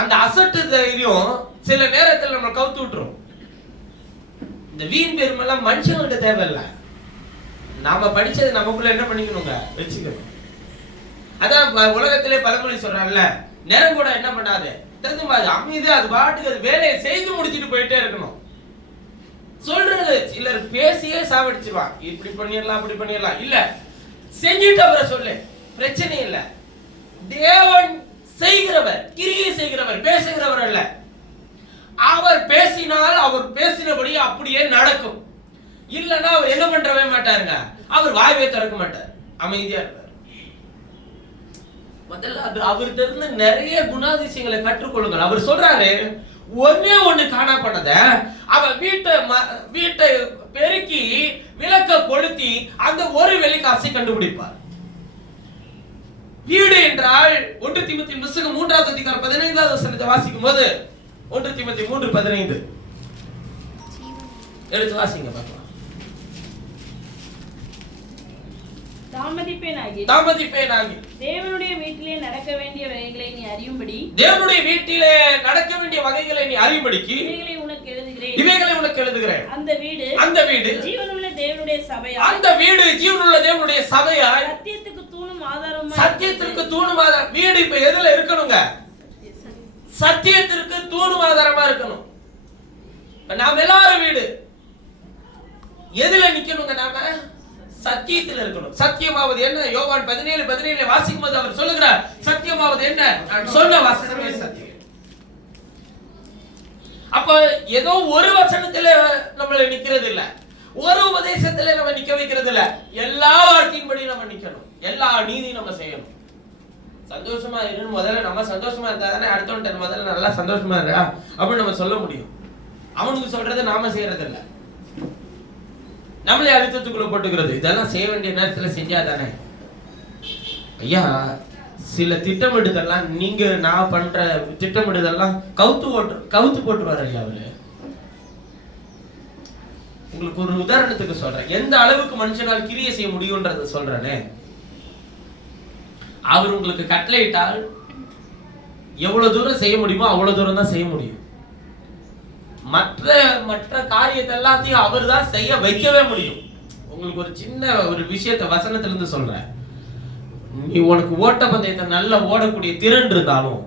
அந்த அசட்டு தைரியம் சில நேரத்தில் நம்ம கவுத்து விட்டுரும். இந்த வீண் பெருமெல்லாம் மனுஷங்கள்ட்ட தேவையில்லை. நாம படிச்சது நமக்குள்ள என்ன பண்ணிக்கணுங்க, வச்சுக்கணும். அதான் உலகத்திலே பழமொழி சொல்றாங்கல்ல, நேரம் கூட என்ன பண்ணாது தெரிஞ்சுமா, அமைதி அது பாட்டுக்கு அது வேலையை செய்து முடிச்சுட்டு போயிட்டே இருக்கணும். சொல்றது சிலர் பேசியே சாவடிச்சிருவான், இப்படி பண்ணிடலாம் அப்படி பண்ணிடலாம். இல்ல, செஞ்சுட்டு அவரை சொல்லு, பிரச்சனை இல்லை. தேவன் செய்கிறவர், கிரியை செய்கிறவர், பேசுகிறவர் அல்ல. அவர் பேசினால் அவர் பேசினபடி அப்படியே நடக்கும். இல்லைன்னா அவர் என்ன பண்றவே மாட்டாருங்க, அவர் வாய்வே திறக்க மாட்டார், அமைதியா இருப்பார். முதல்ல அவர்கிட்ட இருந்து நிறைய குணாதிசயங்களை கற்றுக்கொள்ளுங்கள். அவர் சொல்றாரு, ஒன்னே ஒண்ணு காணா பண்ணத அவன் வீட்டை பெருக்கி விளக்க கொளுத்தி அந்த ஒரு வெள்ளிக்காசை கண்டுபிடிப்பார். வீடு என்றால் 1 தீமோத்தேயு புத்தகம் 3ஆம் அதிகாரம் 15வது வசனத்தை வாசிக்கும் போது, 1 தீமோத்தேயு 3:15 எடுத்து வாசிங்க பார்க்கலாம். தாமதிப்பேனாகி தேவனுடைய வீட்டிலே நடக்க வேண்டிய வகைகளை நீ அறியும்படி, தேவனுடைய வீட்டிலே நடக்க வேண்டிய வகைகளை நீ அறியும்படிக்கு இவைகளை உனக்கு எழுதுகிறேன். அந்த வீடு ஜீவனுள்ள தேவனுடைய சபையாய், அந்த வீடு ஜீவனுள்ள தேவனுடைய சபையாய், சத்தியத்துக்கு தூணும் ஆதாரம். வீடு இப்ப எதுல இருக்கணுங்க, சத்தியத்திற்கு தூணும் ஆதாரமா இருக்கணும். நாம எல்லாரும் வீடு எதுல நிக்கணுங்க, நாம சத்தியத்தில் இருக்கணும். சத்தியமாவது என்ன, யோவான் 17:17 வாசிக்கும் போது அவர் சொல்லுகிறார், சத்தியமாவது என்ன, நான் சொன்ன வசனமே சத்தியம். அப்ப ஏதோ ஒரு வசனத்துல நம்மள நிக்கிறது இல்ல, ஒரு உபதேசத்துல நம்ம நிக்க வைக்கிறது இல்ல, எல்லா வாழ்க்கையின்படி நம்ம நிக்கணும், எல்லா நீதியும் நம்ம செய்யணும். சந்தோஷமா இருந்து முதல்ல நம்ம சந்தோஷமா இருந்தா தானே அடுத்தவன்ட்ட முதல்ல நல்லா சந்தோஷமா இருக்கா அப்படின்னு நம்ம சொல்ல முடியும். அவனுக்கு சொல்றதை நாம செய்யறது இல்ல, நம்மளே அழுத்தத்துக்குள்ள போட்டுக்கிறது. இதெல்லாம் செய்ய வேண்டிய நேரத்துல செஞ்சாதானே. ஐயா, சில திட்டமிடுதெல்லாம் நீங்க நான் பண்ற திட்டமிடுதெல்லாம் கவுத்து போட்டுவார் ஐயா அவரு. உங்களுக்கு ஒரு உதாரணத்துக்கு சொல்றேன், எந்த அளவுக்கு மனுஷனால் கிரியை செய்ய முடியும்ன்றத சொல்றேனே. அவர் உங்களுக்கு கட்டளையிட்டால் எவ்வளவு தூரம் செய்ய முடியுமோ அவ்வளவு தூரம் தான் செய்ய முடியும். மற்ற காரியத்தை எல்லாத்தையும் அவர் தான் செய்ய வைக்கவே முடியும். உங்களுக்கு ஒரு சின்ன ஒரு விஷயத்தை வசனத்துல இருந்து சொல்றேன். நீ உனக்கு ஓட்ட பந்தயத்தை நல்லா ஓடக்கூடிய திறன் இருந்தாலும்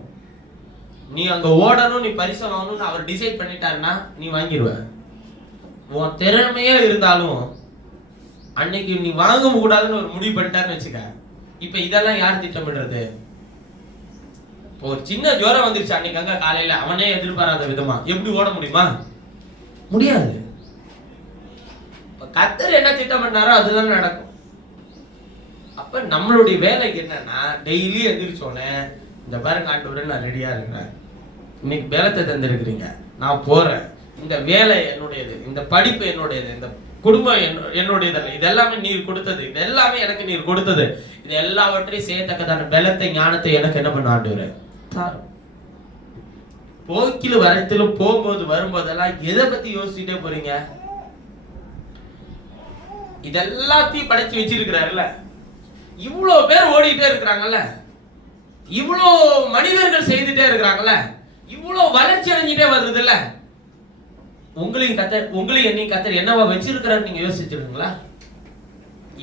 நீ அங்க ஓடணும், நீ பரிசு வாங்கணும்னு அவர் டிசைட் பண்ணிட்டாருன்னா நீ வாங்கிடுவ. உன் திறமையே இருந்தாலும் அன்னைக்கு நீ வாங்க கூடாதுன்னு ஒரு முடிவு பண்ணிட்டாருன்னு வச்சுக்க. இப்ப இதெல்லாம் யார் திட்டமிடுறது? ஒரு சின்ன ஜுரம் வந்துருச்சு அன்னைக்கு அங்க காலையில, அவனே எதிர்பாராத விதமா எப்படி ஓட முடியுமா? முடியாது. கர்த்தர் என்ன திட்டம் பண்ணாரோ அதுதான் நடக்கும். அப்ப நம்மளுடைய வேலை என்னன்னா, டெய்லி எந்திரிச்சோன்னே இந்த பாருங்க ஆண்டவரே நான் ரெடியா இருக்கிறேன், இன்னைக்கு வேலத்தை தந்திருக்கிறீங்க, நான் போறேன், இந்த வேலை என்னுடையது, இந்த படிப்பு என்னுடையது, இந்த குடும்பம் என்னுடையது, இது எல்லாமே நீர் கொடுத்தது, இது எல்லாமே எனக்கு நீர் கொடுத்தது, இது எல்லாவற்றையும் செய்யத்தக்கதான பலத்தை ஞானத்தை எனக்கு என்ன பண்ண ஆண்டவரே தாரும். போக்கில வரத்திலும் போகும்போது வரும்போதெல்லாம் எதை பத்தி யோசிச்சுட்டே போறீங்க? இதெல்லாத்தையும் படைச்சு வச்சிருக்கிறாருல்ல, இவ்வளவு பேர் ஓடிட்டே இருக்கிறாங்கல்ல, இவ்வளோ மனிதர்கள் செய்துட்டே இருக்கிறாங்கல்ல, இவ்வளோ வளர்ச்சி அடைஞ்சிட்டே வருதுல்ல, உங்களையும் என்னையும் கத்தர் என்னவா வச்சிருக்கிறாரு நீங்க யோசிச்சிருக்கீங்களா?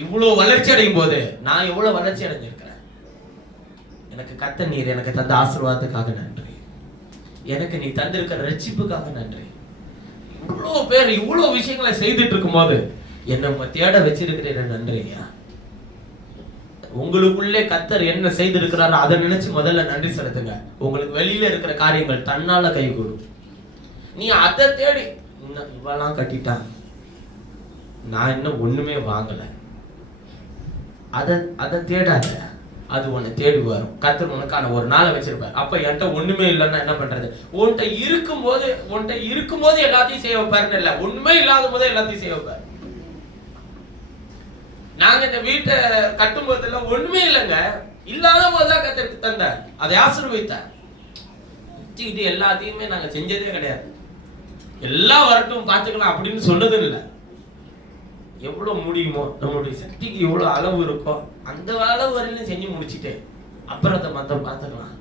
இவ்வளோ வளர்ச்சி அடையும் போது நான் எவ்வளவு வளர்ச்சி அடைஞ்சிருக்கிறேன். எனக்கு கத்தர் நீர் எனக்கு தந்த ஆசீர்வாதத்துக்காக நன்றி, எனக்கு நீ தந்திருக்கிற ரட்சிப்புக்காக நன்றி. இவ்வளோ பேர் இவ்வளோ விஷயங்களை செய்துட்டு இருக்கும் போது என்ன தேட வச்சிருக்கிறேன் நன்றியா. உங்களுக்குள்ளே கத்தர் என்ன செய்திருக்கிறாரோ அதை நினைச்சு முதல்ல நன்றி செலுத்துங்க. உங்களுக்கு வெளியில இருக்கிற காரியங்கள் தன்னால கைகூடும். நீ அதை தேடி இவெல்லாம் கட்டிட்டான், நான் இன்னும் ஒண்ணுமே வாங்கல, அதை தேடாத, அது உன்னை தேடி வரும். கத்தர் உனக்கான ஒரு நாளை வச்சிருப்பார். அப்ப என்கிட்ட ஒண்ணுமே இல்லைன்னா என்ன பண்றது? உன்கிட்ட இருக்கும்போது எல்லாத்தையும் செய்ய வைப்பாருன்னு இல்ல, ஒண்ணுமே இல்லாத போது எல்லாத்தையும் செய்ய வைப்பாரு. நாங்க இந்த வீட்டை கட்டும் போதெல்லாம் ஒண்ணுமே இல்லைங்க, இல்லாத போதுதான் கத்தருக்கு தந்தார், அதை ஆசீர்வதித்தார். வச்சுக்கிட்டு எல்லாத்தையுமே நாங்க செஞ்சதே கிடையாது. எல்லாம் வரட்டும் பார்த்துக்கலாம் அப்படின்னு சொன்னதும் இல்லை. எவ்வளவு முடியுமோ நம்மளுடைய சக்திக்கு எவ்வளவு அளவு இருக்கோ அந்த அளவு வரையிலும் செஞ்சு முடிச்சுட்டு அப்புறம் அதை மத்தம் பார்த்துக்கலாம்.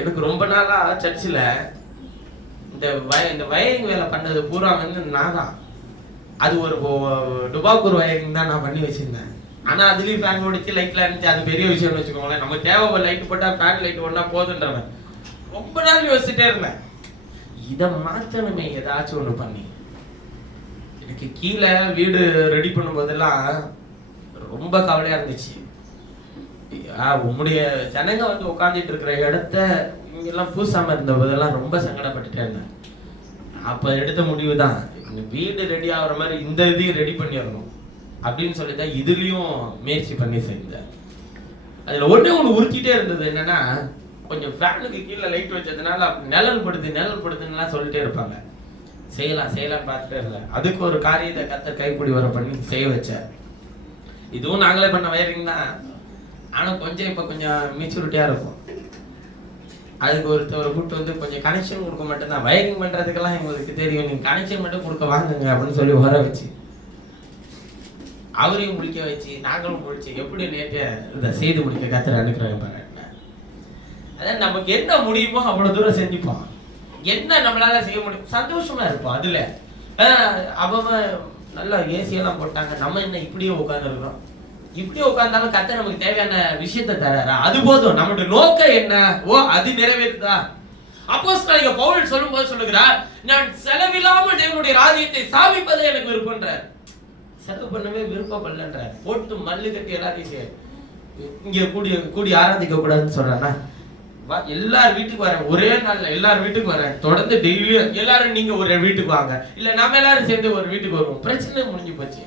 எனக்கு ரொம்ப நாளா சர்ச்சில் இந்த வயரிங் வேலை பண்ணது பூரா வந்து நான் தான். அது ஒரு டுபாக்கூர் வயரிங் தான் நான் பண்ணி வச்சிருந்தேன். ஆனா அதுலயும் ஃபேன் ஓடிச்சு, லைட்ல இருந்துச்சு, அது பெரிய விஷயம்னு வச்சுக்கோங்களேன். நம்ம தேவை லைட் போட்டா ஃபேன் லைட் ஒன்னா போதுன்றவன் ரொம்ப நாள் யோசிச்சுட்டே இருந்தேன், இதை மாற்றணுமே ஏதாச்சும் ஒண்ணு பண்ணி. எனக்கு கீழே வீடு ரெடி பண்ணும் போதெல்லாம் ரொம்ப கவலையா இருந்துச்சு. உங்களுடைய ஜனங்க வந்து உட்காந்துட்டு இருக்கிற இடத்த இங்கெல்லாம் பூசாம இருந்த போதெல்லாம் ரொம்ப சங்கடப்பட்டுட்டே இருந்தேன். அப்ப எடுத்த முடிவு தான், வீடு ரெடி ஆகுற மாதிரி இந்த இதையும் ரெடி பண்ணிடணும் அப்படின்னு சொல்லிதான் இதுலயும் முயற்சி பண்ணி செஞ்சேன். அதுல ஒண்ணு உறுத்திட்டே இருந்தது என்னன்னா, கொஞ்சம் ஃபேனுக்கு கீழே லைட் வச்சதுனால நிழல் படுதுன்னா சொல்லிட்டே இருப்பாங்க. செய்யலாம் பார்த்துட்டே இருந்தேன். அதுக்கு ஒரு காரியத்தை கத்த கைப்பிடி வர பண்ணி செய்ய வச்சேன். இதுவும் நாங்களே பண்ண வயரிங் தான், ஆனா இப்ப கொஞ்சம் மெச்சூரிட்டியா இருக்கும். அதுக்கு ஒருத்தர் கூப்பிட்டு வந்து கொஞ்சம் கனெக்ஷன் கொடுக்க மட்டும்தான், வயரிங் பண்றதுக்கெல்லாம் எங்களுக்கு தெரியும், நீங்க கனெக்ஷன் மட்டும் கொடுக்க வாங்குங்க அப்படின்னு சொல்லி வர வச்சு அவரையும் முடிக்க வச்சு நாங்களும் முடிச்சு எப்படி நேற்று இதை செய்து முடிக்க கத்தரை அனுக்கிறாங்க பாருங்க. அதான் நமக்கு என்ன முடியுமோ அவ்வளவு தூரம் செஞ்சுப்போம். என்ன நம்மளால செய்ய முடியும் சந்தோஷமா இருப்போம். அதுல அவங்க நல்லா ஏசியெல்லாம் போட்டாங்க, நம்ம என்ன இப்படியே உட்கார்ந்து இருக்கிறோம். இப்படியே உட்கார்ந்தாலும் கத்த நமக்கு தேவையான விஷயத்தை தராரா? அது போதும். நம்மளுடைய நோக்கம் என்ன? அது நிறைவேறுதா? அப்போஸ்தலனாகிய பவுல் சொல்லும்போது சொல்லுகிறார், நான் செலவில்லாமல் தேவனுடைய ராஜ்யத்தை ஸ்தாபிப்பதே எனக்கு விருப்பம்ன்றார். செலவு பண்ணவே விருப்பப்படலன்றார். போட்டு மல்லு கட்டி எல்லாத்தையும் செய்ய இங்க கூடி ஆராதிக்க கூடாதுன்னு சொல்றானா? எல்லார் வீட்டுக்கு வரேன், ஒரே நாள்ல எல்லார் வீட்டுக்கு வரேன், தொடர்ந்து டெய்லியும் எல்லாரும் நீங்க ஒரு வீட்டுக்கு வாங்க, இல்ல நம்ம எல்லாரும் சேர்ந்து ஒரு வீட்டுக்கு வருவோம், பிரச்சனை முடிஞ்சு போச்சு.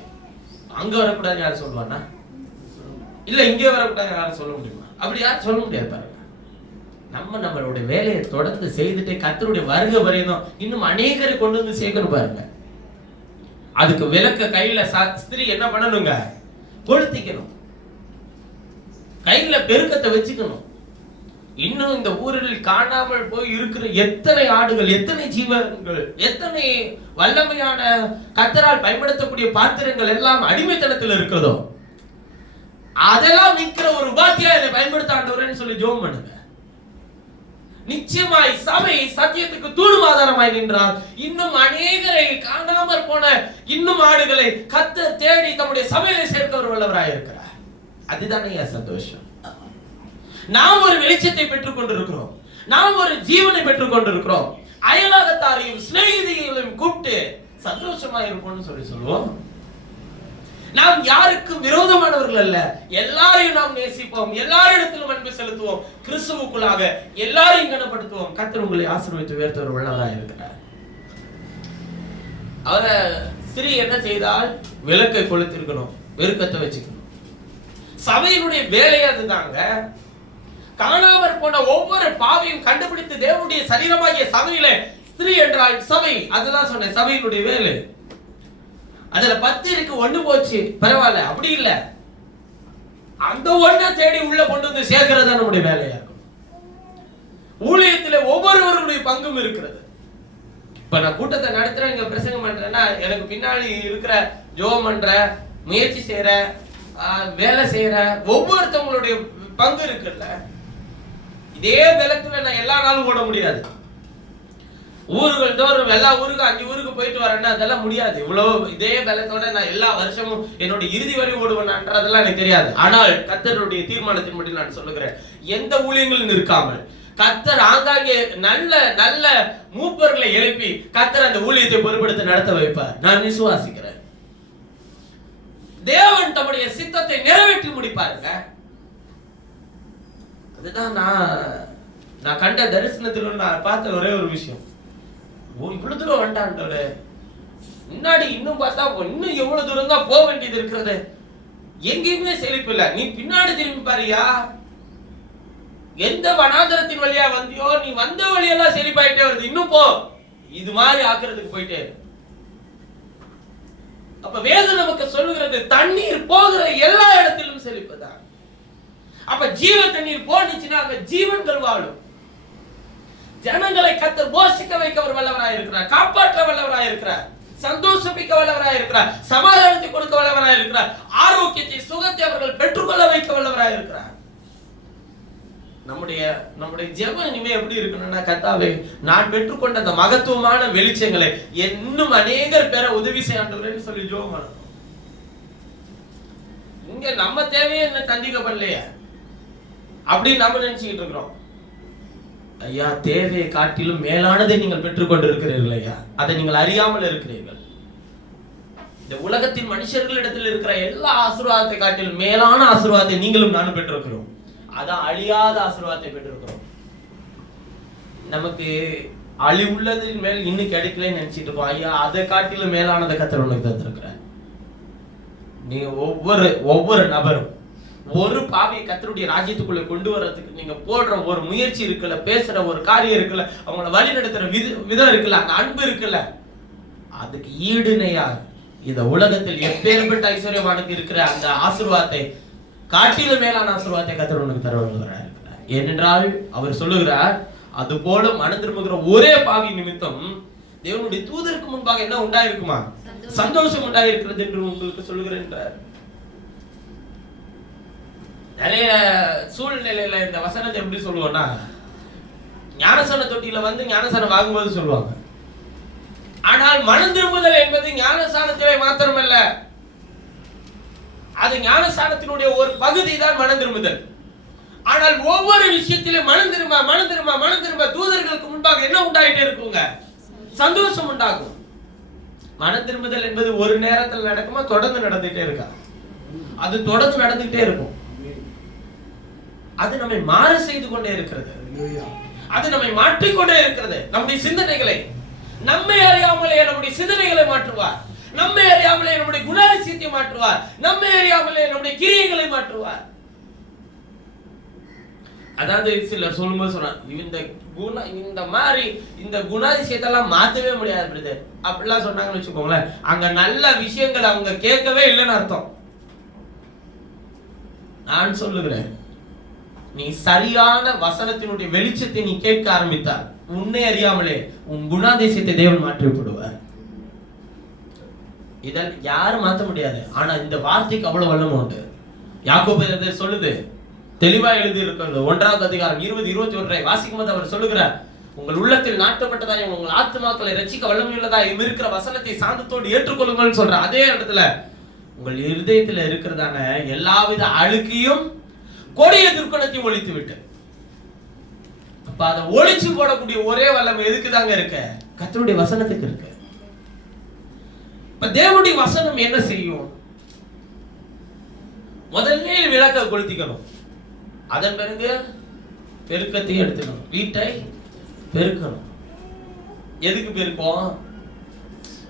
அங்க வரக்கூடாது யாரும் சொல்லுவானா? இல்ல இங்க வரக்கூடாது யாரும் சொல்ல முடியுமா? அப்படி யாரும் சொல்ல முடியாது. பாருங்க, நம்மளுடைய வேலையை தொடர்ந்து செய்துட்டு கர்த்தருடைய வருகை வரையும் இன்னும் அநேகரை கொண்டு வந்து சேர்க்கணும். பாருங்க, அதுக்கு விளக்க கையில ஸ்திரீ என்ன பண்ணணுங்க? கொளுத்திக்கணும், கையில பெருக்கத்தை வச்சுக்கணும். இன்னும் இந்த ஊரில் காணாமல் போய் இருக்கிற எத்தனை ஆடுகள், எத்தனை ஜீவன்கள், எத்தனை வல்லமையான கர்த்தரால் பயன்படுத்தக்கூடிய பாத்திரங்கள் எல்லாம் அடிமைத்தனத்தில் இருக்கிறதோ அதெல்லாம் விற்கிற ஒரு உபாத்தியா என்னை பயன்படுத்த ஆண்டவரேன்னு சொல்லி ஜெபம் பண்ணுங்க. நிச்சயமாய் சபை சத்தியத்துக்கு தூணுவாதாரமாய் நின்றால் இன்னும் அநேகரை காணாமற் போன இன்னும் ஆடுகளை கர்த்தர் தேடி தம்முடைய சபையில சேர்க்க வல்லவராய் இருக்கிறார். அதுதானே சந்தோஷம். நாம் ஒரு வெளிச்சத்தை பெற்றுக் கொண்டிருக்கிறோம், நாம் ஒரு ஜீவனை பெற்றுக் கொண்டிருக்கிறோம். அயலாகத்தாரையும் சிநேகிதிகளையும் கூப்பிட்டு சந்தோஷமா இருப்போம்னு சொல்லுவோம். நாம் யாருக்கும் விரோதமானவர்கள் அல்ல, எல்லாரையும் நாம் நேசிப்போம், எல்லாரிடத்திலும் அன்பு செலுத்துவோம், கிறிஸ்துவுக்குள்ளாக எல்லாரையும் கனப்படுத்துவோம். கர்த்தர் உங்களை ஆசீர்வதித்து உயர்த்தவர் உள்ளவராய் இருக்கிறார். அவரை ஸ்திரீ என்ன செய்தால் விளக்கை கொளுத்திருக்கணும், வெறுக்கத்தை வச்சுக்கணும். சபையினுடைய வேலையை அதுதாங்க. காணாமற் போன ஒவ்வொரு பாவையும் கண்டுபிடித்து தேவனுடைய சரீரமாகிய சபையில ஸ்திரீ என்றால் சபை, அதுதான் சொன்னேன், சபையினுடைய வேலை. அதுல 10 இருக்கு, 1 போச்சு, பரவாயில்ல, அப்படி இல்ல, அந்த 1 தேடி உள்ள கொண்டு வந்து சேர்க்கிறது நம்முடைய வேலையா இருக்கும். ஊழியத்திலே ஒவ்வொருவருடைய பங்கும் இருக்கிறது. இப்ப நான் கூட்டத்தை நடத்துறேன், இங்க பிரசங்கம் பண்றேன்னா எனக்கு பின்னாடி இருக்கிற ஜெபம் பண்ற, முயற்சி செய்யற, வேலை செய்யற ஒவ்வொருத்தவங்களுடைய பங்கு இருக்குல்ல. இதே பலத்துல நான் எல்லா நாளும் ஓட முடியாது. ஊர்கள் தோறும் எல்லா ஊருக்கு 5 ஊருக்கு போயிட்டு வரேன்னா அதெல்லாம் முடியாது. இவ்வளவு இதே பலத்தோட நான் எல்லா வருஷமும் என்னோட இறுதி வரை ஓடுவேன்றதெல்லாம் எனக்கு தெரியாது. ஆனால் கர்த்தருடைய தீர்மானத்தின்படி நான் சொல்லுகிறேன், எந்த ஊழியங்களும் நிற்காமல் கர்த்தர் ஆங்காங்கே நல்ல நல்ல மூப்பர்களை எழுப்பி கர்த்தர் அந்த ஊழியத்தை பொறுப்படுத்த நடத்த வைப்பார். நான் விசுவாசிக்கிறேன். தேவன் தம்முடைய சித்தத்தை நிறைவேற்றி முடிப்பாருங்க. அதுதான் நான் கண்ட தரிசனத்தில் நான் பார்த்த ஒரே ஒரு விஷயம். இவ்வளவு தூரம் வந்துட்டான்டே, முன்னாடி இன்னும் பார்த்தா இன்னும் எவ்வளவு தூரம் தான் போக வேண்டியது இருக்கிறது, எங்கேயுமே செழிப்பு இல்ல. நீ பின்னாடி திரும்பி பாரியா, எந்த வனாந்தரத்தின் வழியா வந்தியோ நீ வந்த வழியெல்லாம் செழிப்பாயிட்டே வருது, இன்னும் போ, இது மாதிரி ஆக்குறதுக்கு போயிட்டே. அப்ப வேதம் நமக்கு சொல்லுகிறது, தண்ணீர் போகிற எல்லா இடத்திலும் செழிப்புதான். அப்ப ஜீவ தண்ணீர் போனுச்சுன்னா அங்க ஜீவன்கள் வாழும். ஜனங்களை கர்த்தர் போஷிக்க வைக்க வல்லவராய் இருக்கிறார், காப்பாற்ற வல்லவராய் இருக்கிறார், சந்தோஷிக்க வல்லவராய் இருக்கிறார், சமாதானத்தை கொடுக்க வல்லவராய் இருக்கிறார், ஆரோக்கியத்தை சுகத்தை அவர்கள் பெற்றுக்கொள்ள வைக்க வல்லவராய் இருக்கிறார். நம்முடைய ஜெபம் இனிமே எப்படி இருக்கணும்னா, கர்த்தாவே நான் பெற்றுக்கொண்ட அந்த மகத்துவமான வெளிச்சங்களை இன்னும் அநேகர் பெற உதவி செய்யாண்டவரேன்னு சொல்லி ஜெபம் பண்ணணும். இங்க நம்ம தேவையே என்ன சந்திக்கப்படலையே அப்படின்னு நம்ம நினைச்சுக்கிட்டு இருக்கிறோம். ஐயா, தேவையை காட்டிலும் மேலானதை நீங்கள் பெற்றுக்கொண்டிருக்கிறீர்கள் ஐயா, அதை நீங்கள் அறியாமல் இருக்கிறீர்கள். இந்த உலகத்தின் மனுஷர்களிடத்தில் இருக்கிற எல்லா ஆசீர்வாதத்தை காட்டிலும் மேலான ஆசீர்வாதத்தை நீங்களும் நானும் பெற்றிருக்கிறோம். அதான் அழியாத ஆசீர்வாதத்தை பெற்றிருக்கிறோம். நமக்கு அழிவுள்ளதின் மேல் இன்னும் கிடைக்கலன்னு நினைச்சிட்டு இருக்கோம். ஐயா, அதை காட்டிலும் மேலானதை கர்த்தர் உனக்கு தந்திருக்கிறார். நீங்க ஒவ்வொரு நபரும் ஒரு பாவியை கர்த்தருடைய ராஜ்யத்துக்குள்ள கொண்டு வர்றதுக்கு நீங்க போடுற ஒரு முயற்சி இருக்குல்ல, பேசுற ஒரு காரியம் இருக்குல்ல, அவங்கள வழி நடத்துற விதம் இருக்குல்ல, அந்த அன்பு இருக்குல்ல, அதுக்கு ஈடுணையா இந்த உலகத்தில் எப்பேற்பட்ட ஐஸ்வர்யவானுக்கு இருக்கிற அந்த ஆசீர்வாதத்தை காட்டிலும் மேலான ஆசீர்வாதத்தை கர்த்தர் உனக்கு தருவார். ஏனென்றால் அவர் சொல்லுகிறார், அது போல மனம் திரும்புகிற ஒரே பாவி நிமித்தம் தேவனுடைய தூதருக்கு முன்பாக என்ன உண்டாயிருக்குமா, சந்தோஷம் உண்டாயிருக்கிறது என்று உங்களுக்கு சொல்லுகிறேன். நிறைய சூழ்நிலையில இந்த வசனத்தை எப்படி சொல்லுவோம்னா, ஞானசன தொட்டியில வந்து ஞானசனம் வாங்கும்போது சொல்லுவாங்க. ஆனால் மனம் திரும்புதல் என்பது ஞானசானத்திலே மாத்திரமல்ல, அது ஞானசானத்தினுடைய ஒரு பகுதி தான் மனம் திரும்புதல். ஆனால் ஒவ்வொரு விஷயத்திலும் மனம் திரும்ப தூதர்களுக்கு முன்பாக என்ன உண்டாயிட்டே இருக்குங்க, சந்தோஷம் உண்டாகும். மனம் திரும்புதல் என்பது ஒரு நேரத்தில் நடக்குமா, தொடர்ந்து நடந்துட்டே இருக்கா? அது தொடர்ந்து நடந்துட்டே இருக்கும். அது நம்மை மாற செய்து கொண்டே இருக்கிறது, அது நம்மை மாற்றிக்கொண்டே இருக்கிறது. நம்முடைய சிந்தனைகளை நம்மை அறியாமலே நம்முடைய சிந்தனைகளை மாற்றுவார், நம்மை அறியாமலே நம்முடைய குணாதிசயத்தை மாற்றுவார், நம்மை அறியாமலே நம்முடைய கிரியைகளை மாற்றுவார். அதாவது சிலர் சொல்லும்போது சொன்னாங்க, இந்த மாதிரி இந்த குணாதிசயத்தெல்லாம் மாற்றவே முடியாது பிரதர் அப்படிலாம் சொன்னாங்கன்னு வச்சுக்கோங்களேன், அங்க நல்ல விஷயங்கள் அவங்க கேட்கவே இல்லைன்னு அர்த்தம். நான் சொல்லுகிறேன், நீ சரியான வசனத்தினுடைய வெளிச்சத்தை நீ கேட்க ஆரம்பித்தால் உன்னை அறியாமலே உன் குணாதிசயத்தை தேவன் மாற்றி விடுவார். இதில் யாரும் மாற்ற முடியாது. ஆனா இந்த வார்த்தைக்கு அவ்வளவு வல்லமை உண்டு. யாக்கோபு சொல்லுது, தெளிவா எழுதி இருக்கிறது. 1வது அதிகாரம் 20, 21 வாசிக்கும் போது அவர் சொல்லுகிறார், உங்கள் உள்ளத்தில் நாட்டப்பட்டதாயும் உங்கள் ஆத்துமாக்களை ரட்சிக்க வல்லமையுள்ளதாயும் இருக்கிற வசனத்தை சாந்தத்தோடு ஏற்றுக்கொள்ளுங்கள் சொல்ற அதே இடத்துல உங்கள் இருதயத்துல இருக்கிறதான எல்லாவித அழுக்கையும் கொடிய துர்க்குணத்தையும் ஒழித்து விட்டு. அப்ப அதை ஒழிச்சு போடக்கூடிய ஒரே வல்லமை எதுக்கு தாங்க இருக்க? கர்த்தருடைய வசனத்துக்கு இருக்கு. இப்ப தேவனுடைய வசனம் என்ன செய்யும்? முதல்ல விளக்க கொளுத்திக்கணும், அதன் பிறகு பெருக்கத்தையும் எடுத்துக்கணும், வீட்டை பெருக்கணும். எதுக்கு பெருக்கம்?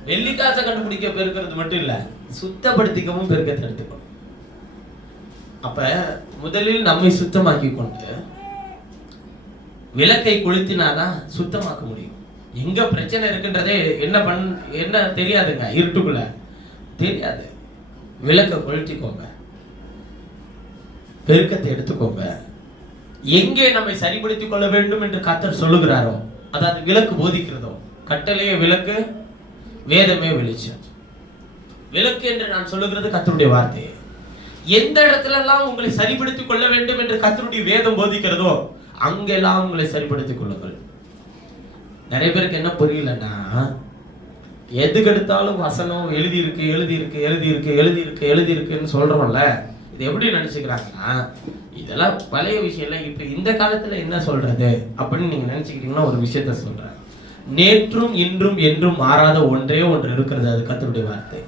வெள்ளிக்காசை கண்டுபிடிக்க பெருக்கிறது மட்டும் இல்ல, சுத்தப்படுத்திக்கவும் பெருக்கத்தை எடுத்துக்கணும். அப்ப முதலில் நம்மை சுத்தமாக்கி கொண்டு விளக்கை கொளுத்தினாதான் சுத்தமாக்க முடியும். எங்க பிரச்சனை இருக்குன்றதே என்ன தெரியாதுங்க, இருட்டுக்குள்ள தெரியாது. விளக்க கொளுத்திக்கோங்க, பெருக்கத்தை எடுத்துக்கோங்க. எங்கே நம்மை சரிப்படுத்திக் கொள்ள வேண்டும் என்று கர்த்தர் சொல்லுகிறாரோ, அதாவது விளக்கு போதிக்கிறதோ, கட்டளையே விளக்கு, வேதமே வெளிச்சம். விளக்கு என்று நான் சொல்லுகிறது கர்த்தருடைய வார்த்தையை. எந்த இடத்துல எல்லாம் உங்களை சரிப்படுத்திக் கொள்ள வேண்டும் என்று கர்த்தருடைய வேதம் போதிக்கிறதோ அங்கெல்லாம் உங்களை சரிப்படுத்திக் கொள்ளுங்கள். நிறைய பேருக்கு என்ன புரியலன்னா, எதுக்கு எடுத்தாலும் வசனம் எழுதி இருக்கு எழுதி இருக்கு எழுதி இருக்கு எழுதி இருக்கு எழுதி இருக்குன்னு சொல்றோம்ல, இது எப்படி நினைச்சுக்கிறாங்கன்னா, இதெல்லாம் பழைய விஷயம் இல்லை, இப்ப இந்த காலத்துல என்ன சொல்றது அப்படின்னு நீங்க நினைச்சுக்கிட்டீங்கன்னா ஒரு விஷயத்த சொல்றேன். நேற்றும் இன்றும் என்றும் மாறாத ஒன்றே ஒன்று இருக்கிறது, அது கர்த்தருடைய வார்த்தை.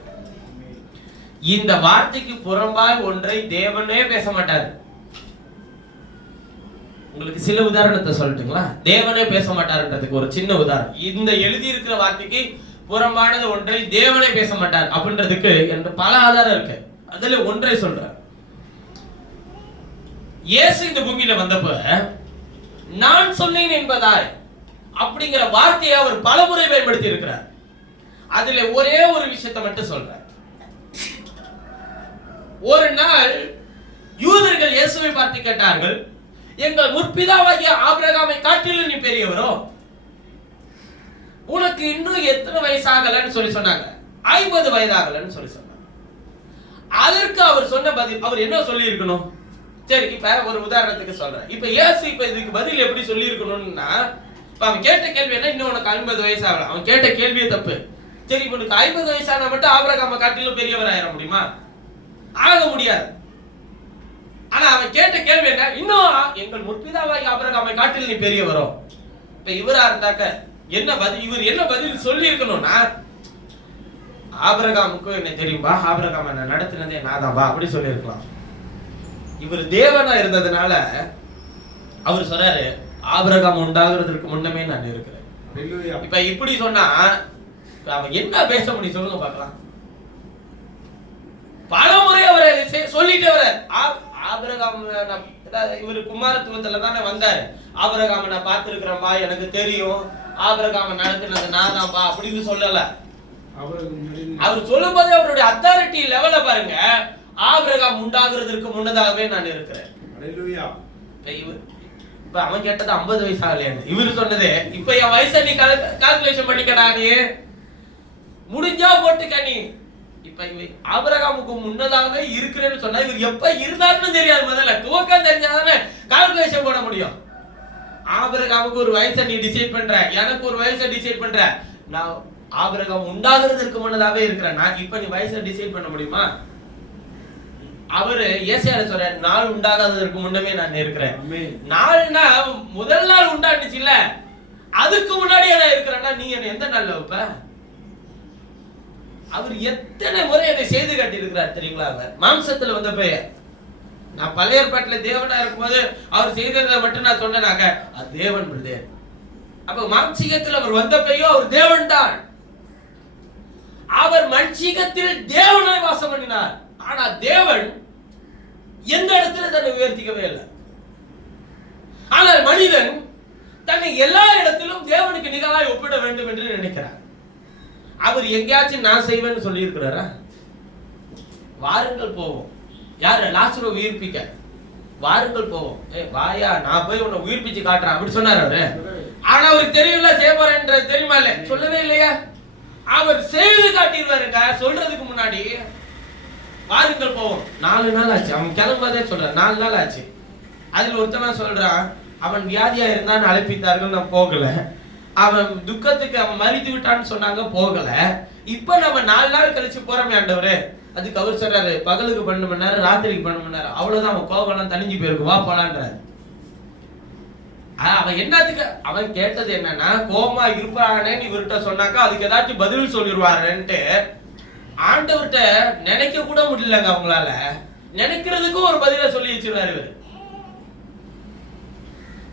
இந்த வார்த்தைக்கு புறம்பாய் ஒன்றை தேவனே பேச மாட்டார். உங்களுக்கு சில உதாரணத்தை சொல்லட்டுங்களா? தேவனே பேச மாட்டார்ன்றதுக்கு ஒரு சின்ன உதாரணம். இந்த எழுதி இருக்கிற வார்த்தைக்கு புறம்பானது ஒன்றை தேவனே பேச மாட்டார் அப்படின்றதுக்கு என்று பல ஆதாரம் இருக்கு. அதுல ஒன்றை சொல்றேன். இயேசு இந்த பூமியில வந்தப்ப நான் சொன்னேன் என்பதாய் அப்படிங்கிற வார்த்தையை அவர் பலமுறை பயன்படுத்தி இருக்கிறார். அதுல ஒரே ஒரு விஷயத்தை மட்டும் சொல்றேன். ஒரு நாள் யூதர்கள் இயேசுவை பார்த்து கேட்டார்கள், எங்கள் முற்பிதாவாகிய ஆபிரகாமை காட்டிலும் நீ பெரியவரோ? உனக்கு இன்னும் எத்தனை வயசாகலன்னு சொல்லி சொன்னாங்க. 50 வயதாகலன்னு சொல்லி சொன்னாங்க. அதற்கு அவர் சொன்ன பதில், அவர் என்ன சொல்லி இருக்கணும்? சரி, இப்ப ஒரு உதாரணத்துக்கு சொல்றேன். இப்ப இயேசு இப்ப இதுக்கு பதில் எப்படி சொல்லி இருக்கணும்னா, இப்ப அவன் கேட்ட கேள்வி என்ன, இன்னும் உனக்கு 50 வயசாகல. அவன் கேட்ட கேள்வியே தப்பு. சரி, இப்ப உனக்கு 50 வயசானா மட்டும் ஆபிரகாமை காட்டிலும் பெரியவர் ஆயிட முடியுமா? ஆக முடியாது. ஆனா அவன் கேட்ட கேள்வி என்ன, இன்னும் எங்கள் முற்பிதாவாகிய ஆபிரகாமை காட்டிலும் நீ பெரியவரோ? இப்ப இவரா இருந்தாக்க என்ன பதில், இவர் என்ன பதில் சொல்லி இருக்கணும்னா, ஆபிரகாமுக்கு என்ன தெரியும்பா, ஆபிரகாம் என்ன நடத்தினதே நாதான்பா அப்படி சொல்லி இருக்கலாம். இவர் தேவனா இருந்ததுனால அவர் சொல்றாரு, ஆபிரகாம் உண்டாகிறதுக்கு முன்னமே நான் இருக்கிறேன். இப்ப இப்படி சொன்னா அவன் என்ன பேச முடியும் சொல்லுங்க பார்க்கலாம். பலமுறை அவரை சொல்லிட்டு வர, ஆபிரகாம் இவர் குமாரத்துவத்துல தானே வந்தாரு. ஆபிரகாம நான் பார்த்திருக்கிறேன்பா, எனக்கு தெரியும், ஆபிரகாம நடத்தினது நாதான்பா அப்படின்னு சொல்லல. அவர் சொல்லும் போது அவருடைய அத்தாரிட்டி லெவல பாருங்க. ஆபிரகாம் உண்டாகிறதுக்கு முன்னதாகவே நான் இருக்கிறேன். இப்ப அவன் கேட்டது 50 வயசு ஆகலையா, இவரு சொன்னது இப்ப என் வயசை நீ கால்குலேஷன் பண்ணிக்கடா, நீ முடிஞ்சா போட்டுக்க. நீ இப்ப ஆபிரகாமுக்கு முன்னதாகவே இருக்கிறேன்னு சொன்னா இவர் எப்ப இருந்தாருன்னு தெரியாது. முதல்ல துவக்கம் தெரிஞ்சாதானே கால்குலேஷன் போட முடியும். ஆபிரகாமுக்கு ஒரு வயசை நீ டிசைட் பண்ற, எனக்கு ஒரு வயசை டிசைட் பண்ற. நான் ஆபிரகாம் உண்டாகிறதுக்கு முன்னதாகவே இருக்கிறேன், நான் இப்ப நீ வயசை டிசைட் பண்ண முடியுமா? அவரு ஏசாயால சொல்ற, நாள் உண்டாகாததற்கு முன்னமே நான் இருக்கிறேன். நாள்னா முதல் நாள் உண்டாண்டுச்சு இல்ல, அதுக்கு முன்னாடியே நான் இருக்கிறேன்னா நீ என்ன எந்த நாள்ல வைப்ப? அவர் எத்தனை முறை அதை செய்து காட்டி இருக்கிறார் தெரியுங்களா? அவர் மாம்சத்துல வந்த பெயர். நான் பழைய ஏற்பாட்டுல தேவனா இருக்கும்போது அவர் செய்ததை மட்டும் நான் சொன்னேனாக்க அது தேவன் பிரதேர். அப்ப மாம்சீகத்தில் அவர் வந்த பெயரோ அவர் தேவன் தான். அவர் மனுஷீகத்தில் தேவனாய் வாசம் பண்ணினார். ஆனா தேவன் எந்த இடத்துல தன்னை உயர்த்திக்கவே இல்லை. ஆனால் மனிதன் தன்னை எல்லா இடத்திலும் தேவனுக்கு நிகராய் ஒப்பிட வேண்டும் என்று நினைக்கிறார். அவர் எங்கேயாச்சும் நான் செய்வேன்னு சொல்லி இருக்கிறாரா? வாருங்கள் போவோம். யாரு? லாசரு உயிர்ப்பிக்க வாருங்கள் போவோம். வாயா, நான் போய் உன்னை உயிர்ப்பிச்சு காட்டுறேன் அப்படி சொன்னார் அவரு. ஆனா அவருக்கு தெரியல செய்ய போறேன்ற தெரியுமா? இல்ல, சொல்லவே இல்லையா? அவர் செய்து காட்டிடுவாருங்க. சொல்றதுக்கு முன்னாடி வாருங்கள் போவோம். 4 நாள் ஆச்சு. அவன் கிளம்பதே சொல்ற 4 நாள் ஆச்சு. அதுல ஒருத்தவன் சொல்றான், அவன் வியாதியா இருந்தான்னு அழைப்பித்தார்கள், நான் போகல. அவன் துக்கத்துக்கு அவன் மறித்து விட்டான்னு சொன்னாங்க, போகல. இப்ப நம்ம 4 நாள் கழிச்சு போறோமே ஆண்டவரே. அதுக்கு அவர் சொல்றாரு, பகலுக்கு 12 மணி நேரம், ராத்திரிக்கு 12 மணி நேரம், அவ்வளவுதான், அவன் கோவம் தனிஞ்சு போயிருக்கு, வா போலான்றாரு. அவன் என்னத்துக்கு அவன் கேட்டது என்னன்னா, கோமா இருப்பானேன்னு இவர்கிட்ட சொன்னாக்கா அதுக்கு ஏதாச்சும் பதில் சொல்லிடுவாருன்ட்டு ஆண்டவர்கிட்ட நினைக்க கூட முடியலங்க. அவங்களால நினைக்கிறதுக்கும் ஒரு பதில சொல்லி வச்சிருவாரு இவர்.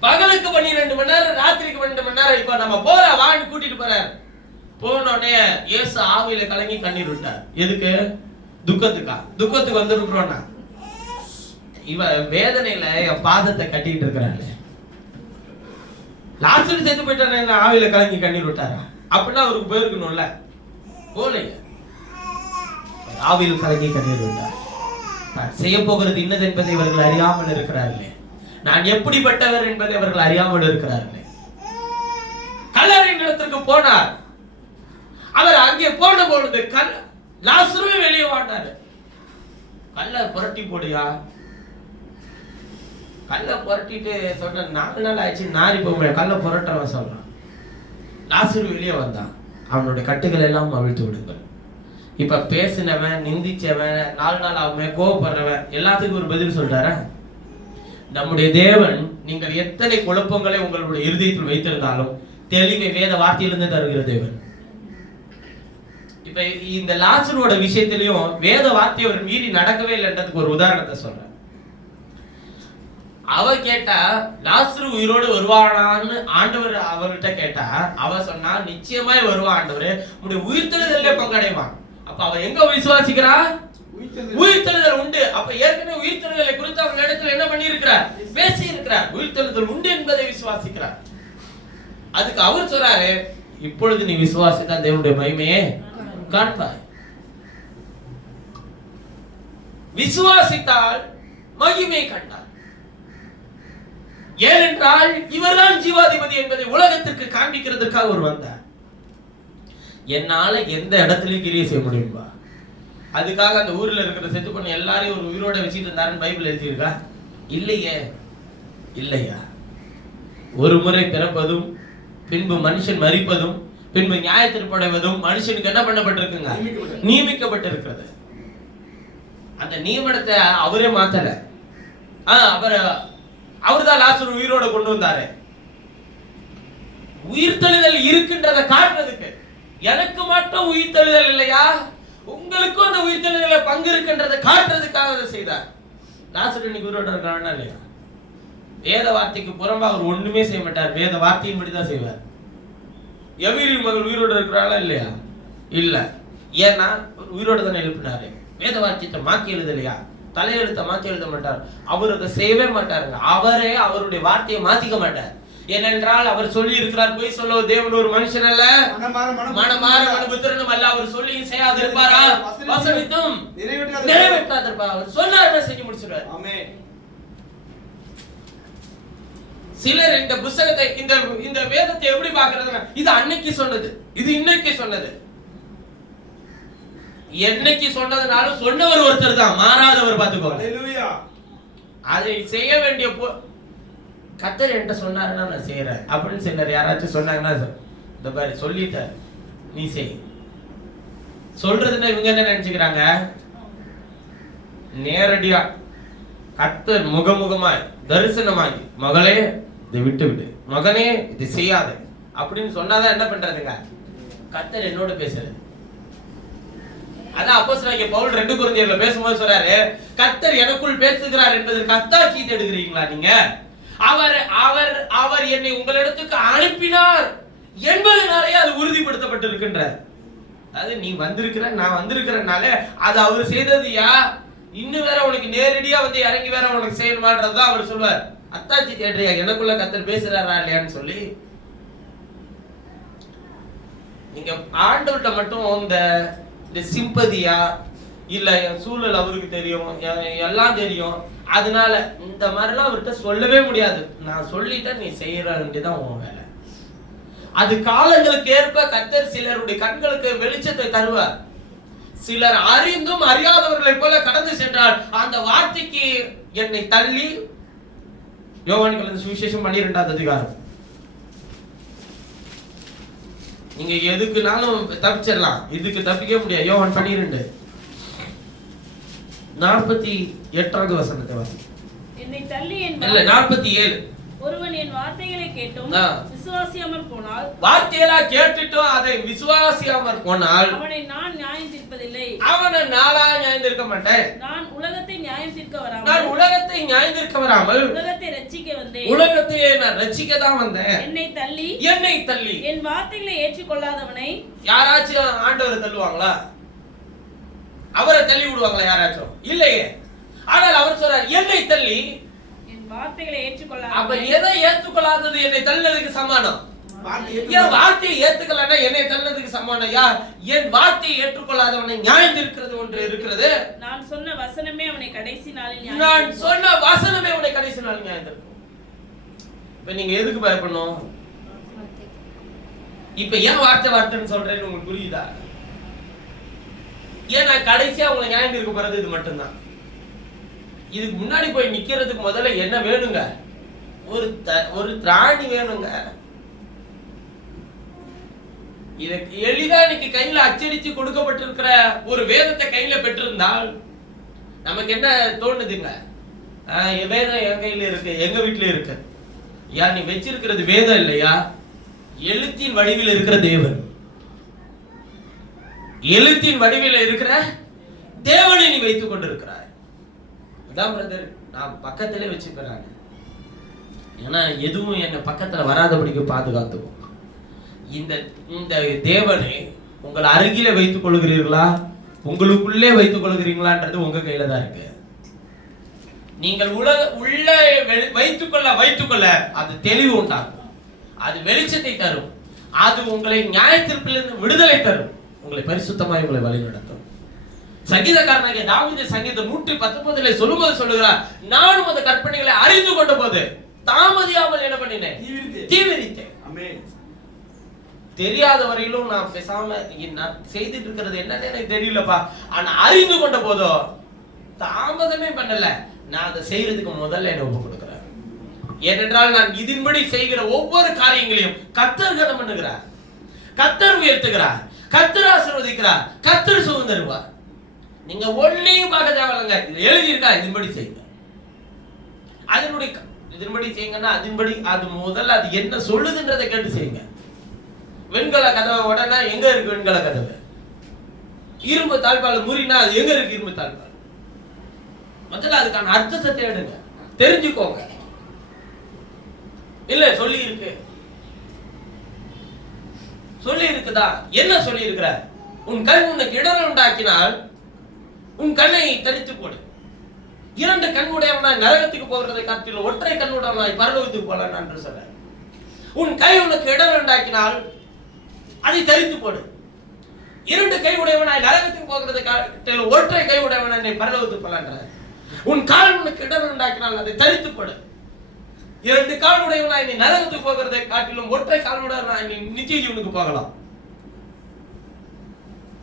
பகலுக்கு 12 மணி நேரம், ராத்திரிக்கு 12 மணி நேரம், இப்ப நம்ம போற வான்னு கூட்டிட்டு போறாரு. போனோடனே இயேசு ஆவியில கலங்கி கண்ணீர் விட்டார். எதுக்கு? துக்கத்துக்கு வந்துருக்கிறோம்னா. இவ வேதனையில என் பாதத்தை கட்டிட்டு இருக்கிறாரு. லாசரு செத்து போயிட்டானே, ஆவியில கலங்கி கண்ணீர் விட்டாரா? அப்படின்னா அவருக்கு போயிருக்கணும்ல, போலைய. ஆவியில் கலங்கி கண்ணீர் விட்டார். நான் செய்ய போகிறது இன்னது என்பதை இவர்கள் அறியாமல் இருக்கிறார்களே, நான் எப்படிப்பட்டவர் என்பதை அவர்கள் அறியாமல் இருக்கிறார்களே. கல்லறையின் இடத்திற்கு போனார். அவர் அங்கே போன பொழுது லாசருவே வெளியே வாண்டாரு. கல்லை புரட்டி போடியா. கல்லை புரட்டிட்டு சொன்ன 4 நாள் ஆயிடுச்சு, நாரி போக கல்லை புரட்டுறவன் சொல்றான். லாசரு வெளியே வந்தான். அவனுடைய கட்டுகள் எல்லாம் அவிழ்த்து விடுங்கள். இப்ப பேசினவன், நிந்திச்சவன், 4 நாள் ஆகுமே கோவப்படுறவன் எல்லாத்துக்கும் ஒரு பதில் சொல்றார. நம்முடைய தேவன் நீங்கள் எத்தனை குழப்பங்களை உங்களுடைய இருதயத்தில் வைத்திருந்தாலும் தெளிவை வேத வார்த்தையிலிருந்து தருகிற தேவன். இப்ப இந்த லாசரோட விஷயத்திலையும் வேத வார்த்தையை அவர் மீறி நடக்கவே இல்லைன்றதுக்கு ஒரு உதாரணத்தை சொல்றேன். அவ கேட்டா லாசரு உயிரோடு வருவானான்னு ஆண்டவர் அவர்கிட்ட கேட்டா, அவ சொன்னா நிச்சயமாய் வருவான் ஆண்டவரே, உடைய உயிர்த்தெழுதலே பங்கடைவான். அப்ப அவ எங்க விசுவாசிக்கிறா? உயிர்த்தெழுதல் உண்டு. அப்ப ஏற்கனவே உயிர்த்தெழுதலை குறித்து அவங்க இடத்துல என்ன பண்ணி இருக்கிறார்? பேசி இருக்கிறார். உயிர்த்தெழுதல் உண்டு என்பதை விசுவாசிக்கிறார். அதுக்கு அவர் சொல்றாரு, இப்பொழுது நீ விசுவாசித்தால் தேவனுடைய மகிமையே காண்பாய். விசுவாசித்தால் மகிமை கண்டார். ஏனென்றால் இவர்தான் ஜீவாதிபதி என்பதை உலகத்திற்கு காண்பிக்கிறதுக்காக அவர் வந்தார். என்னால எந்த இடத்துலயும் கிரியை செய்ய முடியும்பா. அதுக்காக அந்த ஊர்ல இருக்கிற செத்து பண்ண எல்லாரையும் ஒரு உயிரோட வச்சுட்டு இருந்தாருன்னு பைபிள் எழுதியிருக்கா? இல்லையே, இல்லையா. ஒரு முறை பிறப்பதும் பின்பு மனுஷன் மரிப்பதும் பின்பு நியாயத்திற்படுவதும் மனுஷனுக்கு என்ன பண்ணப்பட்டிருக்குங்க? நியமிக்கப்பட்டிருக்கிறது. அந்த நியமனத்தை அவரே மாத்தல. அவர்தான் லாசரு உயிரோட கொண்டு வந்தாரு. உயிர்த்தெழுதல் இருக்குன்றதை காட்டுறதுக்கு. எனக்கு மட்டும் உயிர்த்தெழுதல் இல்லையா, உங்களுக்கும் அந்த உயிர்த்தெழுதல பங்கு இருக்குன்றதை காட்டுறதுக்காக அதை செய்தார். லாசரு இன்னைக்கு உயிரோட இருக்கானா இல்லையா? வேத வார்த்தைக்கு புறம்பா அவர் ஒண்ணுமே செய்ய மாட்டார். வேத வார்த்தையின் படிதான் செய்வார். எவீரி மகள் உயிரோட இருக்கிறாளா இல்லையா? இல்ல. ஏன்னா உயிரோட தானே எழுப்பினாரு. வேத வார்த்தையை மாத்தி எழுதலையா? தலையெழுத்த மாத்தி எழுத மாட்டார். அவர் அதை செய்யவே மாட்டாருங்க. அவரே அவருடைய வார்த்தையை மாத்திக்க மாட்டார். ஏனென்றால் அவர் சொல்லி இருக்கிறார், போய் சொல்ல தேவன் ஒரு மனுஷன் அல்ல, மனமாற மனுபுத்திரனும் அல்ல. அவர் சொல்லி செய்யாதிருப்பாரா? வசனித்தும் நிறைவேற்றாதிருப்பார். அவர் சொன்னார், செஞ்சு முடிச்சிடுவார். ஆமென். சிலர் இந்த புத்தகத்தை இந்த வேதத்தை எப்படி பார்க்கறதுன்னா, இது அன்னைக்கு சொன்னது, இது இன்னைக்கு சொன்னது. என்னைக்கு சொன்னதுனால சொன்னவர் ஒருத்தர் தான், மாறாதவர். பாத்துக்கோங்க. ஹalleluya. அதை செய்ய வேண்டிய கர்த்தர் என்கிட்ட சொன்னாருன்னா நான் செய்யறேன் அப்படின்னு சிலர் யாராச்சும் சொன்னாங்கன்னா, இந்த பாரு சொல்லிட்டார் நீ செய். சொல்றதுன்னா இவங்க என்ன நினைச்சுக்கிறாங்க? நேரடியா கர்த்தர் முகமுகமாய் தரிசனமாய், மகளே இதை விட்டு விடு, மகனே இதை செய்யாத அப்படின்னு சொன்னாதான் என்ன பண்றதுங்க? கர்த்தர் என்னோட பேசுறது. அதான் அப்போஸ்தலனாகிய பவுல் 2 கொரிந்தியர்ல பேசும்போது சொல்றாரு, கர்த்தர் எனக்குள் பேசுகிறார் என்பதற்கு அத்தாட்சி தேடுகிறீங்களா நீங்க? அவர் அவர் அவர் என்னை உங்களிடத்துக்கு அனுப்பினார் என்பதனாலே அது உறுதிப்படுத்தப்பட்டிருக்கின்றார். அதாவது நீ வந்திருக்கிற, நான் வந்திருக்கிறனால அது அவர் செய்ததுயா, இன்னும் வேற உனக்கு நேரடியா வந்து இறங்கி வேற உனக்கு செய்யணுமான்றதுதான் அவர் சொல்வார். அத்தாட்சி தேடுறியா எனக்குள்ள கர்த்தர் பேசுறாரா இல்லையான்னு சொல்லி. நீங்க ஆண்டவர்கிட்ட மட்டும் இந்த சிம்பதியா இல்ல சூழல் அவருக்கு தெரியும், எல்லாம் தெரியும், அதனால இந்த மாதிரிலாம் அவர்கிட்ட சொல்லவே முடியாது. நான் சொல்லிட்டேன் நீ செய்யற வேண்டியதான் உன் வேலை. அது காலங்களுக்கு ஏற்ப கர்த்தர் சிலருடைய கண்களுக்கு வெளிச்சத்தை தருவார். சிலர் அறிந்தும் அறியாதவர்களை போல கடந்து சென்றால் அந்த வார்த்தைக்கு என்னை தள்ளி யோவான் எழுதின சுவிசேஷம் 12வது அதிகாரம். நீங்க எதுக்குனாலும் தப்பிச்சிடலாம், இதுக்கு தப்பிக்க முடியாது. யோவான் 12:48வது வசனத்தை வாசி. என்னை தள்ளி இல்ல 47. ஒருவன் என் வார்த்தைகளை கேட்டும் விசுவாசியாமல் போனால், வார்த்தைகளா கேட்டுட்டும் அதை விசுவாசியாமல் போனால் அவனை நான் நியாயம் தீர்ப்பதில்லை. அவனை நாளா நியாயம் தீர்க்க மாட்டேன். நான் உலகத்தை நியாயம் தீர்க்க வராமல், நான் உலகத்தை நியாயம் தீர்க்க வராமல் உலகத்தை ரட்சிக்க வந்தேன். உலகத்தையே நான் ரட்சிக்க தான் வந்தேன். என்னை தள்ளி என் வார்த்தைகளை ஏற்றுக்கொள்ளாதவனை யாராச்சும் ஆண்டவரை தள்ளுவாங்களா? அவரை தள்ளி விடுவாங்களா யாராச்சும்? இல்லையே. ஆனால் அவர் சொல்றார் என்னை தள்ளி என் வார்த்தைகளை ஏற்றுக்கொள்ளாத. அப்ப எதை ஏற்றுக்கொள்ளாதது என்னை தள்ளதுக்கு சமானம். என் வார்த்தையை ஏத்துக்கலன்னா என்னை தள்ளதுக்கு சமானம். என் வார்த்தையை ஏற்றுக்கொள்ளாதவனை நியாயம் தீர்க்கிறது ஒன்று இருக்கிறது. நான் சொன்ன வசனமே அவனை கடைசி நாளில் நியாயம் தீர்க்கும். இப்ப நீங்க எதுக்கு பயப்படணும்? இப்ப ஏன் வார்த்தைன்னு சொல்றேன்னு உங்களுக்கு புரியுதா? ஏன் நான் கடைசியா உங்களை நியாயம் தீர்க்க போறது இது மட்டும்தான். இதுக்கு முன்னாடி போய் நிக்கிறதுக்கு முதல்ல என்ன வேணுங்க? ஒரு திராணி வேணுங்க. இதுக்கு எளிதா இன்னைக்கு கையில அச்சடிச்சு கொடுக்கப்பட்டிருக்கிற ஒரு வேதத்தை கையில பெற்றிருந்தால் நமக்கு என்ன தோணுதுங்க? வேதம் என் கையில இருக்கு, எங்க வீட்டுல இருக்கு. நீ வச்சிருக்கிறது வேதம் இல்லையா? எழுத்தின் வடிவில் இருக்கிற தேவன், எழுத்தின் வடிவில் இருக்கிற தேவனை நீ வைத்துக் கொண்டிருக்கிறாய். அதான் பிரதர் நான் பக்கத்திலே வச்சுக்கிறேன். ஏன்னா எதுவும் என்ன பக்கத்துல வராதபடிக்கு பாதுகாத்துக்கும். இந்த தேவனை உங்கள் அருகில வைத்துக் கொள்கிறீர்களா, உங்களுக்குள்ளே வைத்துக் கொள்கிறீங்களான்றது உங்க கையில தான் இருக்கு. நீங்கள் உள்ள வைத்துக்கொள்ள அது தெளிவு உண்டாகும், அது வெளிச்சத்தை தரும், அது உங்களை நியாயத்தீர்ப்பிலிருந்து விடுதலை தரும், உங்களை பரிசுத்தமாய் உங்களை வழிநடத்தும். சங்கீதக்காரனாகிய தாவீது சங்கீதம் 119 சொல்லும்போது சொல்லுகிறார், நான் உமது கற்பனைகளை அறிந்து கொண்ட போது தாமதியாமல் என்ன பண்ணினேன்? தீவிரித்தேன். தெரியாத வரையிலும் நான் பேசாம நான் செய்துட்டு இருக்கிறது என்னன்னு எனக்கு தெரியலப்பா, ஆனா அறிந்து கொண்ட போதோ தாமதமே பண்ணல, நான் அதை செய்யறதுக்கு முதல்ல என்ன ஒப்பு கொடுக்கிறேன். ஏனென்றால் நான் இதன்படி செய்கிற ஒவ்வொரு காரியங்களையும் கர்த்தர் கனம் பண்ணுகிறார், கர்த்தர் உயர்த்துகிறார், கர்த்தர் ஆசீர்வதிக்கிறார், கர்த்தர் சுதந்திருவார். நீங்க ஒன்னையும் பார்க்க தேவையில்லைங்க, இது எழுதியிருக்கா, இதன்படி செய்யுங்க. இதன்படி செய்யுங்கன்னா அதன்படி அது முதல்ல அது என்ன சொல்லுதுன்றதை கேட்டு செய்யுங்க. வெண்கல கதவை உடனே எங்க இருக்கு? வெண்கல கதவு இரும்பு தாழ்பால் முறினா அது எங்க இருக்கு? இரும்பு தாழ்பால். முதல்ல அதுக்கான அர்த்தத்தை தேடுங்க, தெரிஞ்சுக்கோங்க. இல்ல சொல்லி இருக்குதா? என்ன சொல்லி இருக்கிற? உன் கண் உனக்கு இடரல் உண்டாக்கினால் உன் கண்ணை தரித்து போடு. 2 கண் உடையவனாய் நரகத்துக்கு போகிறதை காட்டிலும் ஒற்றை கண் உடையவனாய் பரலோகத்துக்கு போகலாம் என்று சொல்ற. உன் கை உனக்கு இடரல் உண்டாக்கினால் அதை தரித்து போடு. 2 கை உடையவனாய் நரகத்துக்கு போகிறதை காட்டிலும் ஒற்றை கை உடையவனாய் பரலோகத்துக்கு போகலாம். உன் கால் உனக்கு இடரல் உண்டாக்கினால் அதை தரித்து போடு. 2 கால் உடையவனாய் நீ நரகத்துக்கு போகிறதை காட்டிலும் ஒற்றை கால் உடையவனாய் நீ நித்திய ஜீவனுக்கு போகலாம்.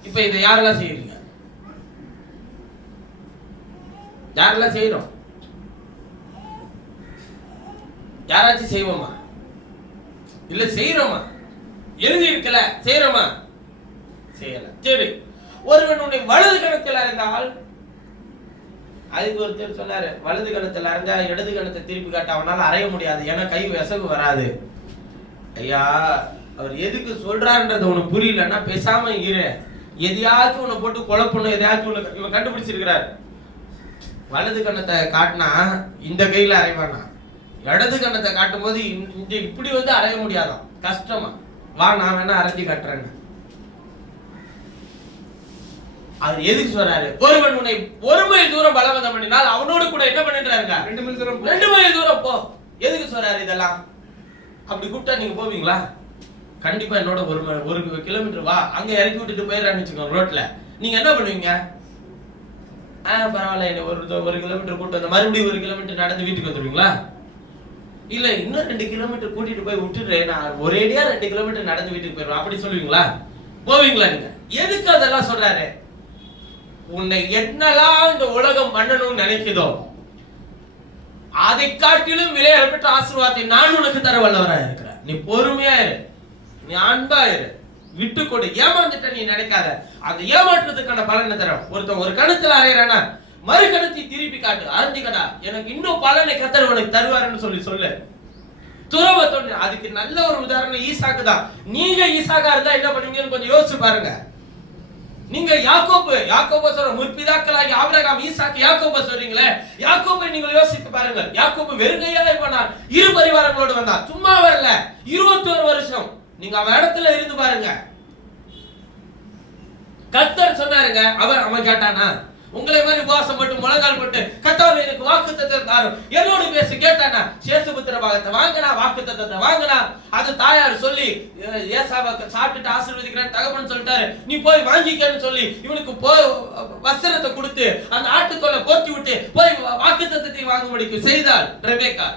இப்ப இதை யாரெல்லாம் செய்யறீங்க? யாரெல்லாம் செய்யறோம்? யாராச்சும் செய்வோமா? இல்ல செய்யறோமா? எழுதி இருக்கல, செய்யறோமா? செய்யல. சரி, ஒருவன் உன்னை வலது கணத்தில் அறிந்தால், அதுக்கு ஒருத்தர் சொன்னாரு, வலது கணத்தில் அறிஞ்சா இடது கணத்தை திருப்பி காட்ட அவனால அறைய முடியாது, ஏன்னா கை விசகு வராது. ஐயா, அவர் எதுக்கு சொல்றாருன்றது உனக்கு புரியலன்னா பேசாம இரு. எதையாச்சும் உன்னை போட்டு குழப்பணும், எதையாச்சும் இவன் கண்டுபிடிச்சிருக்கிறார். வலது கண்ணத்தை காட்டினா இந்த கையில அரைவானா, இடது கண்ணத்தை காட்டும் போது இப்படி வந்து அரைய முடியாதான், கஷ்டமா. வா நான் வேணா அரைஞ்சி கட்டுறேன்னு. அவர் எதுக்கு சொல்றாரு? ஒருவன் உன்னை 1 மைல் தூரம் பலவந்தம் பண்ணினால் அவனோடு கூட என்ன பண்ணிடுறாருங்க? 2 மைல் தூரம் போ. எதுக்கு சொல்றாரு இதெல்லாம்? அப்படி கூப்பிட்டா நீங்க போவீங்களா? கண்டிப்பா என்னோட 1 கிலோமீட்டர் வா, அங்க இறக்கி விட்டுட்டு போயிடறான்னு வச்சுக்கோங்க ரோட்ல. நீங்க என்ன பண்ணுவீங்க? பரவாயில்ல, என்ன 1 கிலோமீட்டர் கூட்டு வந்த மறுபடியும் 1 கிலோமீட்டர் நடந்து வீட்டுக்கு வந்துடுவீங்களா? இல்ல இன்னும் 2 கிலோமீட்டர் கூட்டிட்டு போய் விட்டுடுறேன், நான் ஒரேடியா 2 கிலோமீட்டர் நடந்து வீட்டுக்கு போயிடுவேன் அப்படி சொல்லுவீங்களா? போவீங்களா நீங்க? எதுக்கு அதெல்லாம் சொல்றாரு? உன்னை என்னெல்லாம் இந்த உலகம் பண்ணணும்னு நினைக்குதோ அதை காட்டிலும் விலையேற பெற்ற ஆசீர்வாதத்தை நான் உனக்கு தர வல்லவராக இருக்கிறேன். நீ பொறுமையா இரு, நீ அன்பா இரு, விட்டு கொடு. ஏமாந்துட்ட நீ நினைக்காத. அந்த ஏமாற்றத்துக்கான பலனை தரும். ஒருத்தன் ஒரு கணத்துல அறையறானா, மறு கணத்தை திருப்பி காட்டு, அருந்திக்கடா, எனக்கு இன்னும் பலனை கர்த்தர் உனக்கு தருவாருன்னு சொல்லு. துறவத்தோடு அதுக்கு நல்ல ஒரு உதாரணம் ஈசாக்கு தான். நீங்க ஈசாக்கா இருந்தா என்ன பண்ணுவீங்கன்னு கொஞ்சம் யோசிச்சு பாருங்க. நீங்க யாக்கோபு சொல்ற முற்பிதாக்களாகி ஆபிரகாம், ஈசாக்கு, யாக்கோபு சொல்றீங்களே, யாக்கோபை நீங்க யோசித்து பாருங்க. யாக்கோபு வெறுங்கையாலே போனான், இரு பரிவாரங்களோடு வந்தான், சும்மா வரல. 21 வருஷம் நீங்க அவன் இடத்துல இருந்து பாருங்க. கர்த்தர் சொன்னாருங்க, அவன் கேட்டானா? உங்களை மாதிரி உபவாசம் போட்டு முழங்கால் போட்டு கர்த்தாவே எனக்கு வாக்குத்தத்தத்தை தாரும், என்னோடு பேசி கேட்டானா? சேசுபுத்திர பாகத்தை வாங்கினா, வாக்குத்தத்தத்தை வாங்கினா. அது தாயார் சொல்லி ஏசாவை சாப்பிட்டுட்டு ஆசீர்வதிக்கிறேன் தகப்பன் சொல்லிட்டாரு, நீ போய் வாங்கிக்கன்னு சொல்லி இவனுக்கு போய் வஸ்திரத்தை கொடுத்து அந்த ஆட்டுத்தோலை போர்த்தி விட்டு போய் வாக்குத்தத்தத்தை வாங்கும்படிக்கு செய்தாள் ரெபேக்கா.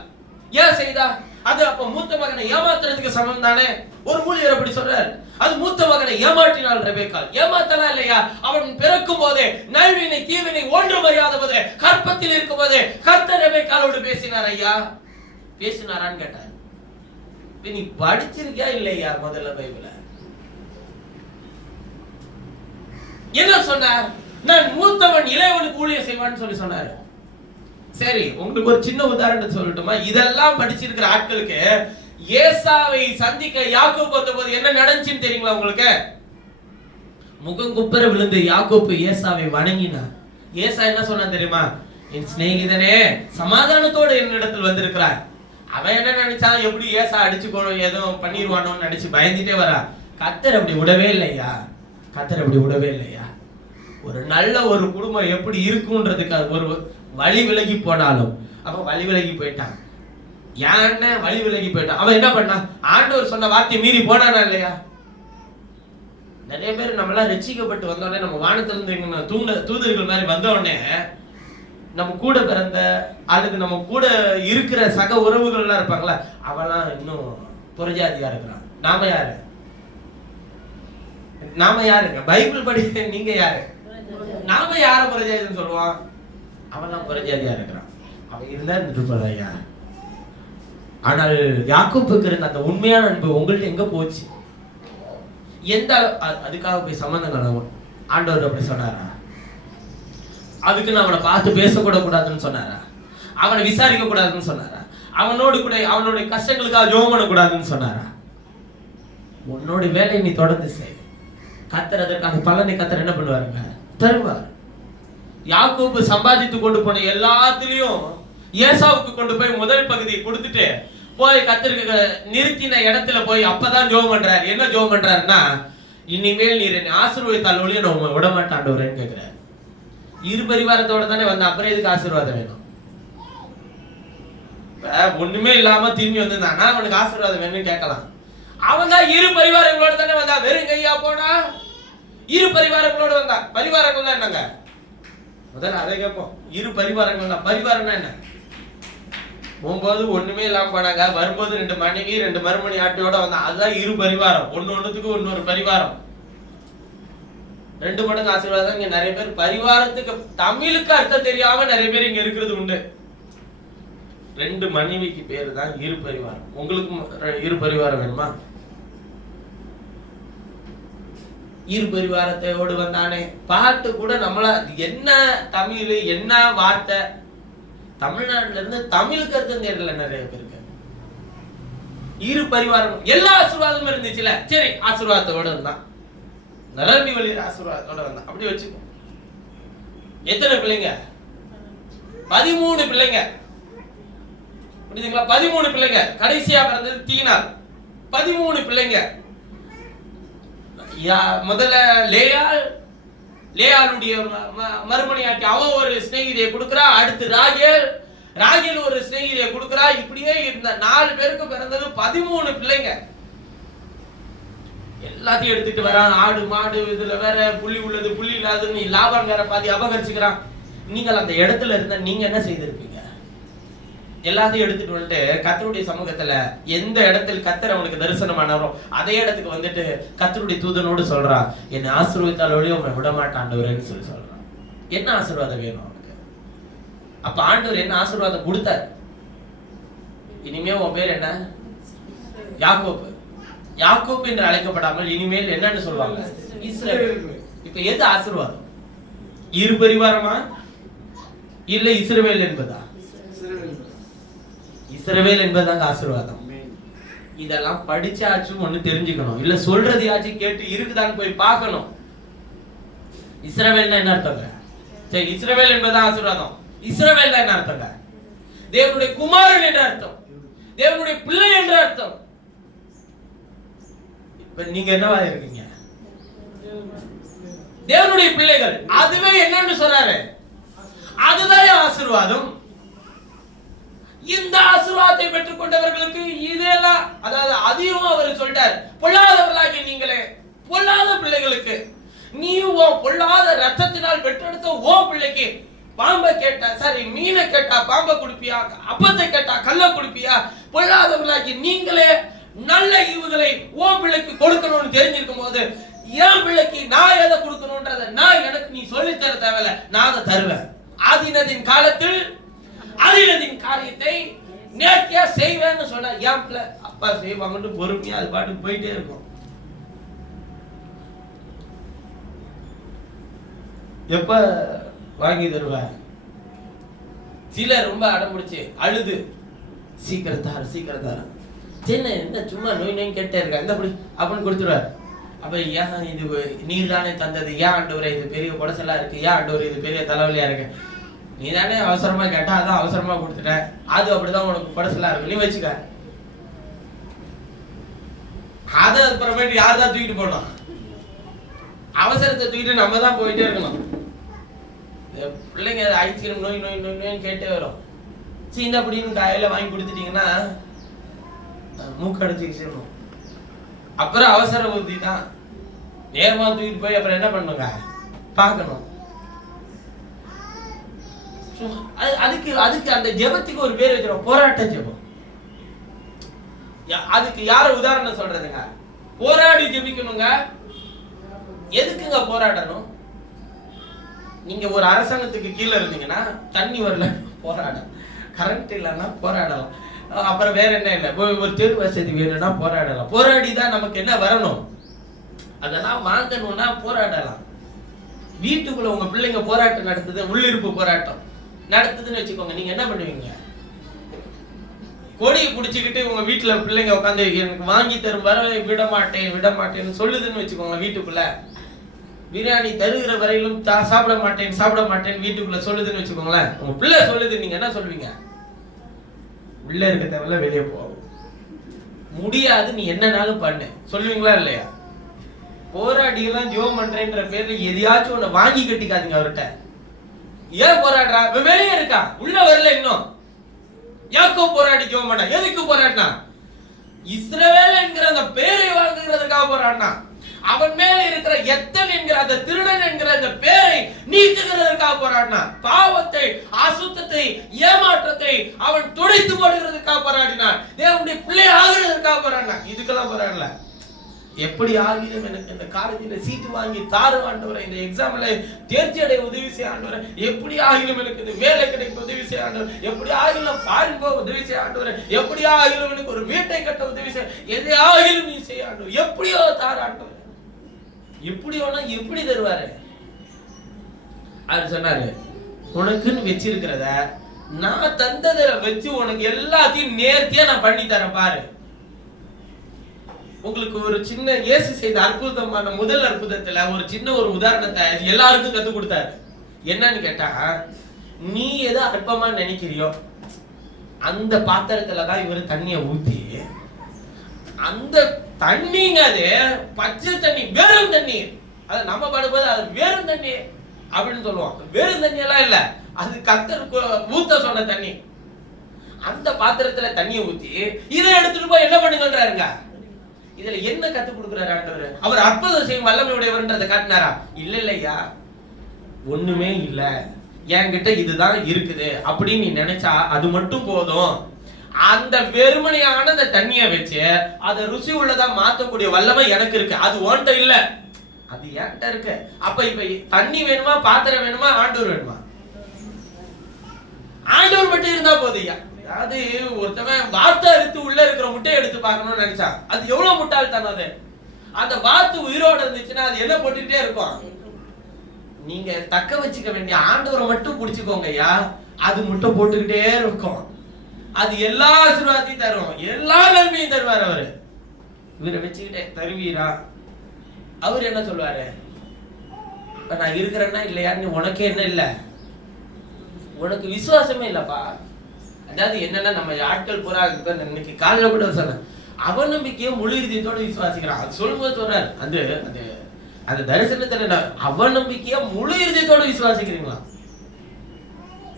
ஏன் செய்தா? அது அப்ப மூத்த மகனை ஏமாத்துறதுக்கு சமம் தானே. ஒரு ஊழியர் அப்படி சொல்றார், அது மூத்த மகனை ஏமாற்றினாள் ரெபேக்காள். ஏமாத்தலாம் இல்லையா? அவன் பிறக்கும் போதே நல்வினை தீவினை ஒன்றும் அறியாத போதே கற்பத்தில் இருக்கும் போதே கர்த்தர் ரெபேக்காளோடு பேசினார். ஐயா பேசினாரான்னு கேட்டார். நீ படிச்சிருக்கியா இல்லையா? முதல்ல பைபிள என்ன சொன்னார்? நான் மூத்தவன் இளையவனுக்கு ஊழியம் செய்வான்னு சொல்லி சொன்னாரு. சரி, உங்களுக்கு ஒரு சின்ன உதாரணத்தை சொல்லட்டுமா? இதெல்லாம் படிச்சிருக்கிற ஆட்களுக்கு ஏசாவை சந்திக்க யாக்கோபு வந்தபோது என்ன நடந்துச்சுன்னு தெரியுங்களா உங்களுக்கு? முகங்குப்புற விழுந்து யாக்கோபு ஏசாவை வணங்கினார். ஏசா என்ன சொன்னா தெரியுமா? என் சிநேகிதனே, சமாதானத்தோடு என்னிடத்தில் வந்திருக்கிறார். அவன் என்ன நினைச்சான், எப்படி ஏசா அடிச்சு ஏதோ பண்ணிடுவானோன்னு நினைச்சு பயந்துட்டே வரா. கர்த்தர் அப்படி விடவே இல்லையா. கர்த்தர் அப்படி விடவே இல்லையா. ஒரு நல்ல ஒரு குடும்பம் எப்படி இருக்குன்றதுக்கு ஒரு வழி விலகி போனாலும் அவன் வழி விலகி போயிட்டான். ஏன்னு வழி விலகி போயிட்டான். அவன் என்ன பண்ணா? ஆண்டவர் சொன்ன வார்த்தையை மீறி போனானா இல்லையா? நிறைய பேர் நம்மளாம் ரட்சிக்கப்பட்டு வந்தோடனே, நம்ம வானத்திலிருந்து தூதர்கள் மாதிரி வந்தோடனே, நம்ம கூட பிறந்த அல்லது நம்ம கூட இருக்கிற சக உறவுகள் எல்லாம் இருப்பாங்களா, அவெல்லாம் இன்னும் புறஜாதியா இருக்கிறான். நாம யாருங்க? பைபிள் படி நீங்க யாரு? நாம யார புறஜாதின்னு சொல்லுவான்? அவன் புறஜாதியா இருக்கிறான். அவன் இருந்தா இருந்துட்டு ஐயா. ஆனால் யாக்கோபுக்கு இருந்த அந்த உண்மையான அன்பு உங்கள்ட்ட எங்க போச்சு? எந்த அதுக்காக போய் சம்பந்தம் ஆண்டவர் அப்படி சொன்னாரா? அதுக்கு அவனை பார்த்து பேசக்கூட கூடாதுன்னு சொன்னாரா? அவனை விசாரிக்க கூடாதுன்னு சொன்னாரா? அவனோடு கூட அவனுடைய கஷ்டங்களுக்காக ஜெபம் பண்ண கூடாதுன்னு சொன்னாரா? உன்னோட வேலையை நீ தொடர்ந்து செய். கர்த்தர் அதற்கான பலனை கர்த்தர் என்ன பண்ணுவாருங்க? தருவார். யாக்கோபு சம்பாதித்து கொண்டு போன எல்லாத்திலையும் ஏசாவுக்கு கொண்டு போய் முதல் பகுதியை கொடுத்துட்டு போய் கர்த்தருக்கு நிறுத்தின இடத்துல போய் அப்பதான் ஜெபம் பண்றாரு. என்ன ஜெபம் பண்றாருன்னா, இனிமேல் நீர் என்னை ஆசீர்வதித்தால் ஒழிய நான் உங்களை விட மாட்டாண்டவரேன்னு கேட்கிறாரு. இரு பரிவாரத்தோட தானே வந்து அப்புறம் எதுக்கு ஆசீர்வாதம் வேணும்? ஒண்ணுமே இல்லாம திரும்பி வந்திருந்தானா அவனுக்கு ஆசீர்வாதம் வேணும்னு கேட்கலாம். அவன் தான் இரு பரிவாரங்களோட தானே வந்தா. வெறும் கையா போனா? இரு பரிவாரங்களோட வந்தா. பரிவாரங்கள் தான் என்னங்க? முதல்ல அதை கேட்போம். இரு பரிவாரங்கள் தான். பரிவாரம்னா என்ன? போகும்போது ஒண்ணுமே இல்லாம போனாங்க, வரும்போது 2 மனைவி 2 மறுமணி ஆட்டையோட வந்தா. அதுதான் இரு பரிவாரம். ஒண்ணுக்கு இன்னொரு பரிவாரம். 2 மடங்கு ஆசீர்வாதம். இங்க நிறைய பேர் பரிவாரத்துக்கு தமிழுக்கு அர்த்தம் தெரியாம நிறைய பேர் இங்க இருக்கிறது உண்டு. 2 மனைவிக்கு பேரு தான் இரு பரிவாரம். உங்களுக்கு இரு பரிவாரம் வேணுமா? இரு பரிவாரத்தோடு வந்தானே. பாட்டு கூட நம்மள என்ன தமிழ் என்ன வார்த்தை, தமிழ்நாட்டுல இருந்து தமிழுக்கு அர்த்தம் தெரியல நிறைய பேருக்கு. இரு பரிவாரம் எல்லா ஆசீர்வாதமும் இருந்துச்சுல. சரி, ஆசீர்வாதத்தோட இருந்தான், நிரம்பி வழியிற ஆசீர்வாதத்தோட வந்தான். அப்படி வச்சுக்கோ. எத்தனை பிள்ளைங்க? 13 பிள்ளைங்க. புரியுதுங்களா? 13 பிள்ளைங்க. கடைசியா பிறந்தது தீனார். 13 பிள்ளைங்க. முதல்ல லேயாளுடைய மறுமணியாட்டி அவ ஒரு சிநேகிதியை கொடுக்கிறா. அடுத்து ராகேல் ஒரு சிநேகிதியை கொடுக்கிறா. இப்படியே இருந்த 4 பேருக்கு பிறந்தது 13 பிள்ளைங்க. எல்லாத்தையும் எடுத்துட்டு வரான். ஆடு மாடு இதுல வேற புள்ளி உள்ளது புள்ளி இல்லாதுன்னு லாபம் வேற பாதி அபகரிச்சுக்கிறான். நீங்கள் அந்த இடத்துல இருந்தா நீங்க என்ன செய்திருப்பீங்க? எல்லாத்தையும் எடுத்துட்டு வந்துட்டு கர்த்தருடைய சமூகத்துல எந்த இடத்தில் கர்த்தர் அவனுக்கு தரிசனமானாரோ அதே இடத்துக்கு வந்துட்டு கர்த்தருடைய தூதனோடு சொல்றான், என்னை ஆசீர்வதித்தால் ஒழிய உன்னை விட மாட்டாண்டவரேன்னு சொல்றான். என்ன ஆசீர்வாதம் வேணும் அவனுக்கு? அப்ப ஆண்டவர் என்ன ஆசீர்வாதம் கொடுத்தார்? இனிமே உன் பேர் என்ன? யாக்கோப்பு. யாக்கோப்பு என்று அழைக்கப்படாமல் இனிமேல் என்னன்னு சொல்லுவாங்க? இஸ்ரவேல். இப்ப எது ஆசீர்வாதம்? இரு பரிவாரமா இல்ல இஸ்ரவேல் என்பதா? இஸ்ரவேல் என்பதாங்க ஆசீர்வாதம். இதெல்லாம் படிச்சாச்சும் ஒண்ணு தெரிஞ்சுக்கணும், இல்ல சொல்றதையாச்சும் கேட்டு இருக்குதான்னு போய் பார்க்கணும். இஸ்ரவேல்னா என்ன அர்த்தங்க? சரி, இஸ்ரவேல் என்பதா ஆசீர்வாதம். இஸ்ரவேல்னா என்ன அர்த்தங்க? தேவனுடைய குமாரன் என்ற அர்த்தம், தேவனுடைய பிள்ளை என்ற அர்த்தம். இப்ப நீங்க என்னவா இருக்கீங்க? தேவனுடைய பிள்ளைகள். அதுவே என்னன்னு சொல்றாரு? அதுதான் ஆசீர்வாதம். இந்த ஆசீர்வாதத்தை பெற்றுக் கொண்டவர்களுக்கு இதெல்லாம், அதாவது அதையும் அவர் சொல்றார், பொல்லாதவர்களாகிய நீங்களே, பொல்லாத பிள்ளைகளுக்கு, நீ பொல்லாத ரத்தத்தினால் பெற்றெடுத்த ஓ பிள்ளைக்கு பாம்பை கேட்டா சரி, மீனை கேட்டா பாம்பை குடிப்பியா, அப்பத்தை கேட்டா கல்ல குடிப்பியா? பொல்லாதவர்களாகி நீங்களே நல்ல ஈவுகளை ஓ பிள்ளைக்கு கொடுக்கணும்னு தெரிஞ்சிருக்கும் போது என் பிள்ளைக்கு நான் எதை கொடுக்கணும்ன்றத நான் எனக்கு நீ சொல்லித்தர தேவையில்ல, நான் அதை தருவேன். ஆதினத்தின் காலத்தில் ஆதினத்தின் காரியத்தை நேர்த்தியா செய்வேன்னு சொன்ன என் பிள்ளை அப்பா செய்வாங்கன்னு பொறுமையா அது பாட்டு போயிட்டே இருக்கும். எப்ப வாங்கி தருவேன்? சிலர் ரொம்ப அடம்பிடிச்சு அழுது சீக்கிரத்தாரு சீக்கிரத்தாரு, சின்ன என்ன சும்மா நோய் நோய் கேட்டே இருக்க, இந்த அப்படி அப்படின்னு கொடுத்துருவார். அப்ப ஏன் இது நீர் தானே தந்தது, ஏன் ஆண்டவரே இது பெரிய குடசலா இருக்கு, ஏன் ஆண்டவரே இது பெரிய தலைவலியா இருக்கு, நீ தானே அவசரமா கேட்டா அதான் அவசரமா கொடுத்துட்ட, அது அப்படிதான் உனக்கு குடசலா இருக்கு, நீ வச்சுக்க. அதை அப்புறமேட்டு யார் தான் தூக்கிட்டு போனோம்? அவசரத்தை தூக்கிட்டு நம்ம தான் போயிட்டே இருக்கணும். பிள்ளைங்க ஐஸ்கிரீம் நோய் நோய் நோய் நோய் கேட்டே வரும். சீன அப்படின்னு காயில வாங்கி கொடுத்துட்டீங்கன்னா மூக்கடைச்சிக்கிச்சு. அப்புறம் அவசர புத்தி தான், நேரமா தூக்கிட்டு போய் அப்புறம் என்ன பண்ணுங்க பார்க்கணும். அதுக்கு அதுக்கு அந்த ஜெபத்துக்கு ஒரு பேர் வச்சிடும், போராட்ட ஜெபம். அதுக்கு யார உதாரணம் சொல்றதுங்க? போராடி ஜெபிக்கணுங்க. எதுக்குங்க போராடணும்? நீங்க ஒரு அரசாங்கத்துக்கு கீழே இருந்தீங்கன்னா தண்ணி வரல போராடலாம், கரண்ட் இல்லைன்னா போராடலாம், அப்புறம் வேற என்ன இல்லை, ஒரு தெரு வசதி வேணும்னா போராடலாம். போராடிதான் நமக்கு என்ன வரணும், அதெல்லாம் வாங்கணும்னா போராடலாம். வீட்டுக்குள்ள உங்க பிள்ளைங்க போராட்டம் நடத்துது, உள்ளிருப்பு போராட்டம் நடத்துதுன்னு வச்சுக்கோங்க, நீங்க என்ன பண்ணுவீங்க? கொடியை பிடிச்சிக்கிட்டு உங்க வீட்டுல பிள்ளைங்க உட்காந்து எனக்கு வாங்கி தரும் வரவை விட மாட்டேன்னு சொல்லுதுன்னு வச்சுக்கோங்க. வீட்டுக்குள்ள பிரியாணி தருகிற வரையிலும் சாப்பிட மாட்டேன் வீட்டுக்குள்ள சொல்லுதுன்னு வச்சுக்கோங்களேன். உங்க பிள்ளை சொல்லுது, நீங்க என்ன சொல்லுவீங்க? உள்ள இருக்க தேவையில்ல, வெளியே போகும் முடியாது, நீ என்னன்னாலும் பண்ணு சொல்லுவீங்களா இல்லையா? போராடி எல்லாம் ஜெபம் பண்றேன்ற பேர்ல எதையாச்சும் ஒண்ணு வாங்கி கட்டிக்காதீங்க அவர்கிட்ட. ஏன் போராடுறா? வெளியே இருக்கா, உள்ள வரல இன்னும். யாக்கோ போராடி ஜெபம் பண்ண, எதுக்கு போராடினா? இஸ்ரவேல் என்கிற அந்த பேரை வாங்குகிறதுக்காக போராடினா. அவன் மேல இருக்கிற எத்தன் என்கிற அந்த திருடன் என்கிற அந்த பேரை நீக்குகிறதற்காக போராடினா. பாவத்தை, அசுத்தத்தை, ஏமாற்றத்தை அவன் துடைத்து போடுகிறதுக்காக போராடினான். தேவனுடைய பிள்ளை ஆகிறதுக்காக போராடினான். இதுக்கெல்லாம் போராடல. எப்படி ஆகிலும் எனக்கு இந்த காலேஜில் சீட்டு வாங்கி தாரு ஆண்டவரை, இந்த எக்ஸாம்ல தேர்ச்சி அடைய உதவி செய்ய ஆண்டவரை, எப்படி ஆகிலும் எனக்கு இந்த வேலை கிடைக்க உதவி செய்ய ஆண்டவர், எப்படி ஆகிலும் ஃபாரின் போக உதவி செய்ய ஆண்டவரை, எப்படி ஆகிலும் எனக்கு ஒரு வீட்டை கட்ட உதவி செய்ய, எதை ஆகிலும் நீ செய்ய ஆண்டவர், எப்படியோ தாரு ஆண்டவர். எப்படியோனா எப்படி தருவாரு? அது சொன்னாரு, உனக்குன்னு வச்சிருக்கிறத நான் தந்ததை வச்சு உனக்கு எல்லாத்தையும் நேர்த்தியா நான் பண்ணி தரேன் பாரு. உங்களுக்கு ஒரு சின்ன இயேசு செய்த அற்புதமான முதல் அற்புதத்துல ஒரு சின்ன ஒரு உதாரணத்தை எல்லாருக்கும் கத்து கொடுத்தாரு. என்னன்னு கேட்டா, நீ எதை அற்பமா நினைக்கிறியோ அந்த பாத்திரத்துலதான் இவரு தண்ணிய ஊத்தி, அந்த தண்ணிங்க அது பச்சை தண்ணி, வெறும் தண்ணி, அது நம்ம படும்போது அது வெறும் தண்ணி அப்படின்னு சொல்லுவோம். வெறும் தண்ணி எல்லாம் இல்ல, அது கர்த்தர் ஊத்த சொன்ன தண்ணி. அந்த பாத்திரத்துல தண்ணியை ஊத்தி இதை எடுத்துட்டு போய் என்ன பண்ணுங்கன்றாருங்க. இதுல என்ன கத்து கொடுக்குறாரு ஆண்டவர்? அவர் அற்புதம் செய்யும் வல்லமையுடையவர்ன்றதை காட்டினாரா? இல்லையா, ஒண்ணுமே இல்ல, என்கிட்ட இதுதான் இருக்குது அப்படின்னு நீ நினைச்சா அது மட்டும் போதும். அந்த வெறுமனையான அந்த தண்ணியை வச்சு அதை ருசி உள்ளதா மாத்தக்கூடிய வல்லமை எனக்கு இருக்கு, அது ஓன்ட்ட இல்ல, அது என்கிட்ட இருக்கு. அப்ப இப்ப தண்ணி வேணுமா, பாத்திரம் வேணுமா, ஆண்டவர் வேணுமா? ஆண்டவர் மட்டும் இருந்தா போதும். அதாவது ஒருத்தவன் வார்த்தை எடுத்து உள்ள இருக்கிற முட்டையை எடுத்து பார்க்கணும்னு நினைச்சான். அது எவ்வளவு முட்டாள்தான். அது அந்த வாத்து உயிரோட இருந்துச்சுன்னா அது என்ன போட்டுக்கிட்டே இருக்கும். நீங்க தக்க வச்சுக்க வேண்டிய ஆண்டவரை மட்டும் புடிச்சுக்கோங்க ஐயா, அது முட்டை போட்டுக்கிட்டே இருக்கும். அது எல்லா ஆசீர்வாதத்தையும் தரும், எல்லா நன்மையும் தருவார். அவரு இவரை வச்சுக்கிட்டே தருவீரா? அவர் என்ன சொல்லுவாரு? நான் இருக்கிறேன்னா இல்லையா, நீ உனக்கே என்ன இல்லை, உனக்கு விசுவாசமே இல்லப்பா. அதாவது என்னன்னா நம்ம ஆட்கள் பூரா இன்னைக்கு காலையில கூட சொன்ன அவநம்பிக்கையை முழு இதயத்தோட விசுவாசிக்கிறான். அது சொல்லும்போது சொல்றாரு, அந்த அந்த தரிசனத்துல அவநம்பிக்கையா முழு இதயத்தோட விசுவாசிக்கிறீங்களா?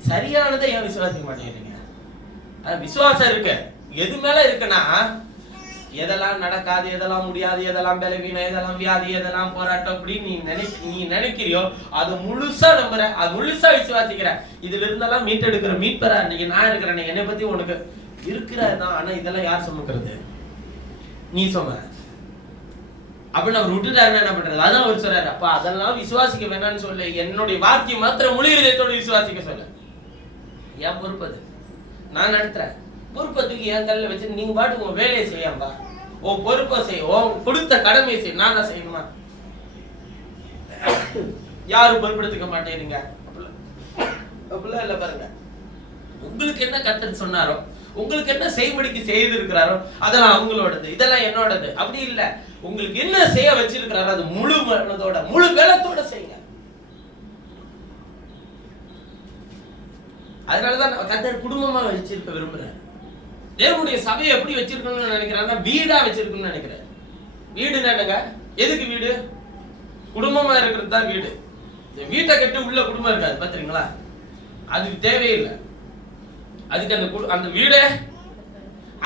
சரியானதை ஏன் விசுவாசிக்க மாட்டேங்கிறீங்க? விசுவாசம் இருக்கு, எது மேல இருக்குன்னா எதெல்லாம் நடக்காது, எதெல்லாம் முடியாது, எதெல்லாம் பலவீனம், எதெல்லாம் வியாதி, எதெல்லாம் போராட்டம் அப்படின்னு நீ நினைக்கிறியோ அது முழுசா நம்புற, அது முழுசா விசுவாசிக்கிற. இதுல இருந்தெல்லாம் மீட்டெடுக்கிற மீட்பரா நீங்க நான் இருக்கிறேன், என்னை பத்தி உனக்கு இருக்கிறதான். ஆனா இதெல்லாம் யார் சுமக்கிறது? நீ சும. அப்படின்னு அவர் விட்டுட்டாருன்னா என்ன பண்றது? அதான் அவர் சொல்றாரு, அப்பா அதெல்லாம் விசுவாசிக்க வேணாம்னு சொல்ல, என்னுடைய வார்த்தையை மாத்திரம் முழு இதயத்தோட விசுவாசிக்க சொல்ல. என் பொறுப்பு அது, நான் நடத்துறேன். பொறுப்பை தூக்கி என் தலையில வச்சு நீங்க பாட்டு உங்க வேலையை செய்யாம்பா, உன் பொறுப்பை செய்ய, உன் கொடுத்த கடமையை செய்ய. நான் தான் செய்யணுமா? யாரும் பொறுப்பெடுத்துக்க மாட்டேறீங்க அப்படிலாம் இல்ல. பாருங்க, உங்களுக்கு என்ன கர்த்தர் சொன்னாரோ, உங்களுக்கு என்ன செய்முடிக்கு செய்து இருக்கிறாரோ அதெல்லாம் அவங்களோடது, இதெல்லாம் என்னோடது. அப்படி இல்ல, உங்களுக்கு என்ன செய்ய வச்சிருக்கிறாரோ அது முழு மனதோட முழு பலத்தோட செய்யுங்க. அதனாலதான் கர்த்தர் குடும்பமா வச்சிருக்க விரும்புறேன். தேவனுடைய சபையை எப்படி வச்சிருக்கணும்னு நினைக்கிறாங்க, வீடா வச்சிருக்கணும்னு நினைக்கிறேன். வீடு என்னங்க? எதுக்கு வீடு? குடும்பமா இருக்கிறது தான் வீடு. வீட்டை கட்டி உள்ள குடும்பம் இருக்காது பாத்தீங்களா? அதுக்கு தேவையில்லை. அதுக்கு அந்த வீடே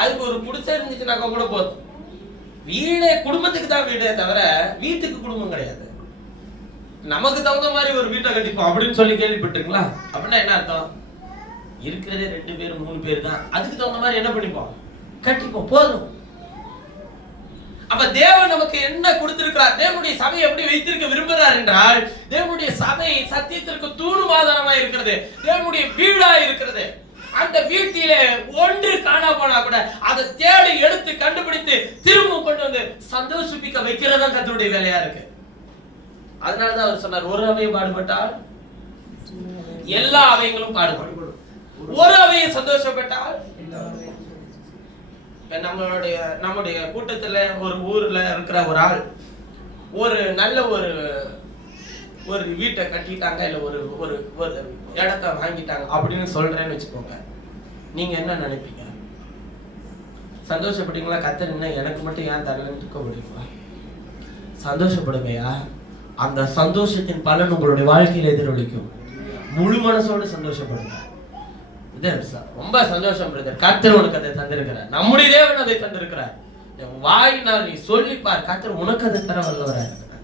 அதுக்கு ஒரு குடிசை இருந்துச்சுனாக்கா கூட போதும். வீடே குடும்பத்துக்கு தான் வீடே தவிர வீட்டுக்கு குடும்பம் கிடையாது. நமக்கு தகுந்த மாதிரி ஒரு வீட்டை கட்டிப்போம் அப்படின்னு சொல்லி கேள்விப்பட்டிருங்களா? அப்படின்னா என்ன அர்த்தம்? இருக்கிறதே 2 பேர் 3 பேர் தான், அதுக்கு தகுந்த மாதிரி என்ன பண்ணிப்போம், கட்டிப்போம், போதும். அப்ப தேவன் நமக்கு என்ன கொடுத்திருக்கிறார், தேவனுடைய சபையை எப்படி வைத்திருக்க விரும்புகிறார் என்றால், தேவனுடைய சபை சத்தியத்திற்கு தூணும் ஆதாரமா இருக்கிறது, தேவனுடைய வீடா இருக்கிறது. அந்த வீட்டிலே ஒன்று காணா போனா கூட அதை தேடி எடுத்து கண்டுபிடித்து திரும்ப கொண்டு வந்து சந்தோஷிப்பிக்க வைக்கிறதா கர்த்தருடைய வேலையா இருக்கு. அதனாலதான் அவர் சொன்னார், ஒரு அவை பாடுபட்டால் எல்லா அவைகளும் பாடுபடும், ஒரு அவையை சந்தோஷப்பட்டால். நம்முடைய கூட்டத்துல ஒரு ஊர்ல இருக்கிற ஒரு ஆள் ஒரு நல்ல ஒரு வீட்டை கட்டிட்டாங்க, இல்ல ஒரு இடத்தை வாங்கிட்டாங்க அப்படின்னு சொல்றேன்னு வச்சுக்கோங்க. நீங்க என்ன நினைப்பீங்க? சந்தோஷப்படுவீங்களா? கர்த்தர் என்ன எனக்கு மட்டும் ஏன் தரலன்னு இருக்க முடியுங்களா? சந்தோஷப்படுங்கயா. அந்த சந்தோஷத்தின் பலன் உங்களுடைய வாழ்க்கையில எதிரொலிக்கும். முழு மனசோடு சந்தோஷப்படுங்க. ரொம்ப சந்தோஷம் பிரதர், கர்த்தர் உனக்கு அதை தந்திருக்கிறார், நம்முடைய தேவன் அதை தந்திருக்கிறார். வாயினால் நீ சொல்லிப்பார், கர்த்தர் உனக்கு அதை தர வல்லவராக இருக்கிறார்.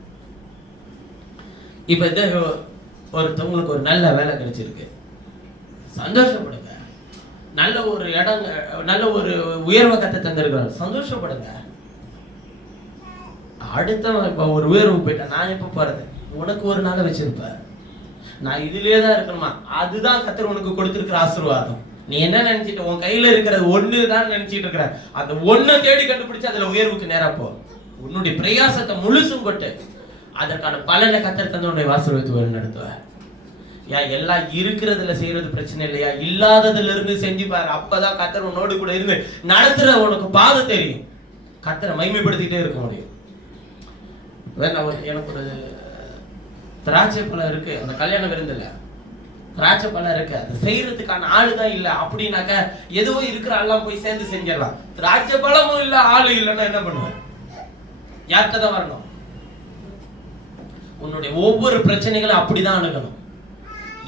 இப்ப ஒருத்தவங்களுக்கு ஒரு நல்ல வேலை கிடைச்சிருக்கு, சந்தோஷப்படுங்க. நல்ல ஒரு இடம், நல்ல ஒரு உயர்வை கத்தை தந்திருக்கிறார், சந்தோஷப்படுங்க. அடுத்த இப்ப ஒரு உயர்வு போயிட்டேன், நான் எப்ப போறது? உனக்கு ஒரு நாளை வச்சிருப்ப, நான் இதுலயே தான் இருக்கணுமா? அதுதான் கர்த்தர் உனக்கு கொடுத்திருக்கிற ஆசீர்வாதம். நீ என்ன நினைச்சிட்ட, உன் கையில இருக்கிறது ஒண்ணுதான் நினைச்சிட்டு இருக்கிற, அந்த ஒண்ணை தேடி கண்டுபிடிச்சு அதுல உயர்வுக்கு நேரா போ. உன்னுடைய பிரயாசத்தை முழுசும் கொட்டு, அதற்கான பலனை கர்த்தர் தந்து உன்னை ஆசீர்வதித்து நடத்துவார். எல்லாம் இருக்கிறதுல செய்யறது பிரச்சனை இல்லையா, இல்லாததுல இருந்து செஞ்சு பாரு. அப்பதான் கர்த்தர் உன்னோடு கூட இருந்து நடத்துற உனக்கு பாதை தெரியும், கர்த்தரை மகிமைப்படுத்திட்டே இருக்க முடியும். எனக்கு ஒரு திராட்சை பழம் இருக்கு, அந்த கல்யாண விருந்துல திராட்சை பழம் இருக்கு, அது செய்யறதுக்கான ஆளு தான் இல்ல அப்படின்னாக்க ஏதோ இருக்கிற ஆள்லாம் போய் சேர்ந்து செஞ்சிடலாம். திராட்சை பழமும் இல்ல, ஆளு இல்லைன்னா என்ன பண்ணுவேன்? யார்கிட்ட தான் வரணும்? உன்னுடைய ஒவ்வொரு பிரச்சனைகளும் அப்படிதான் அணுகணும்.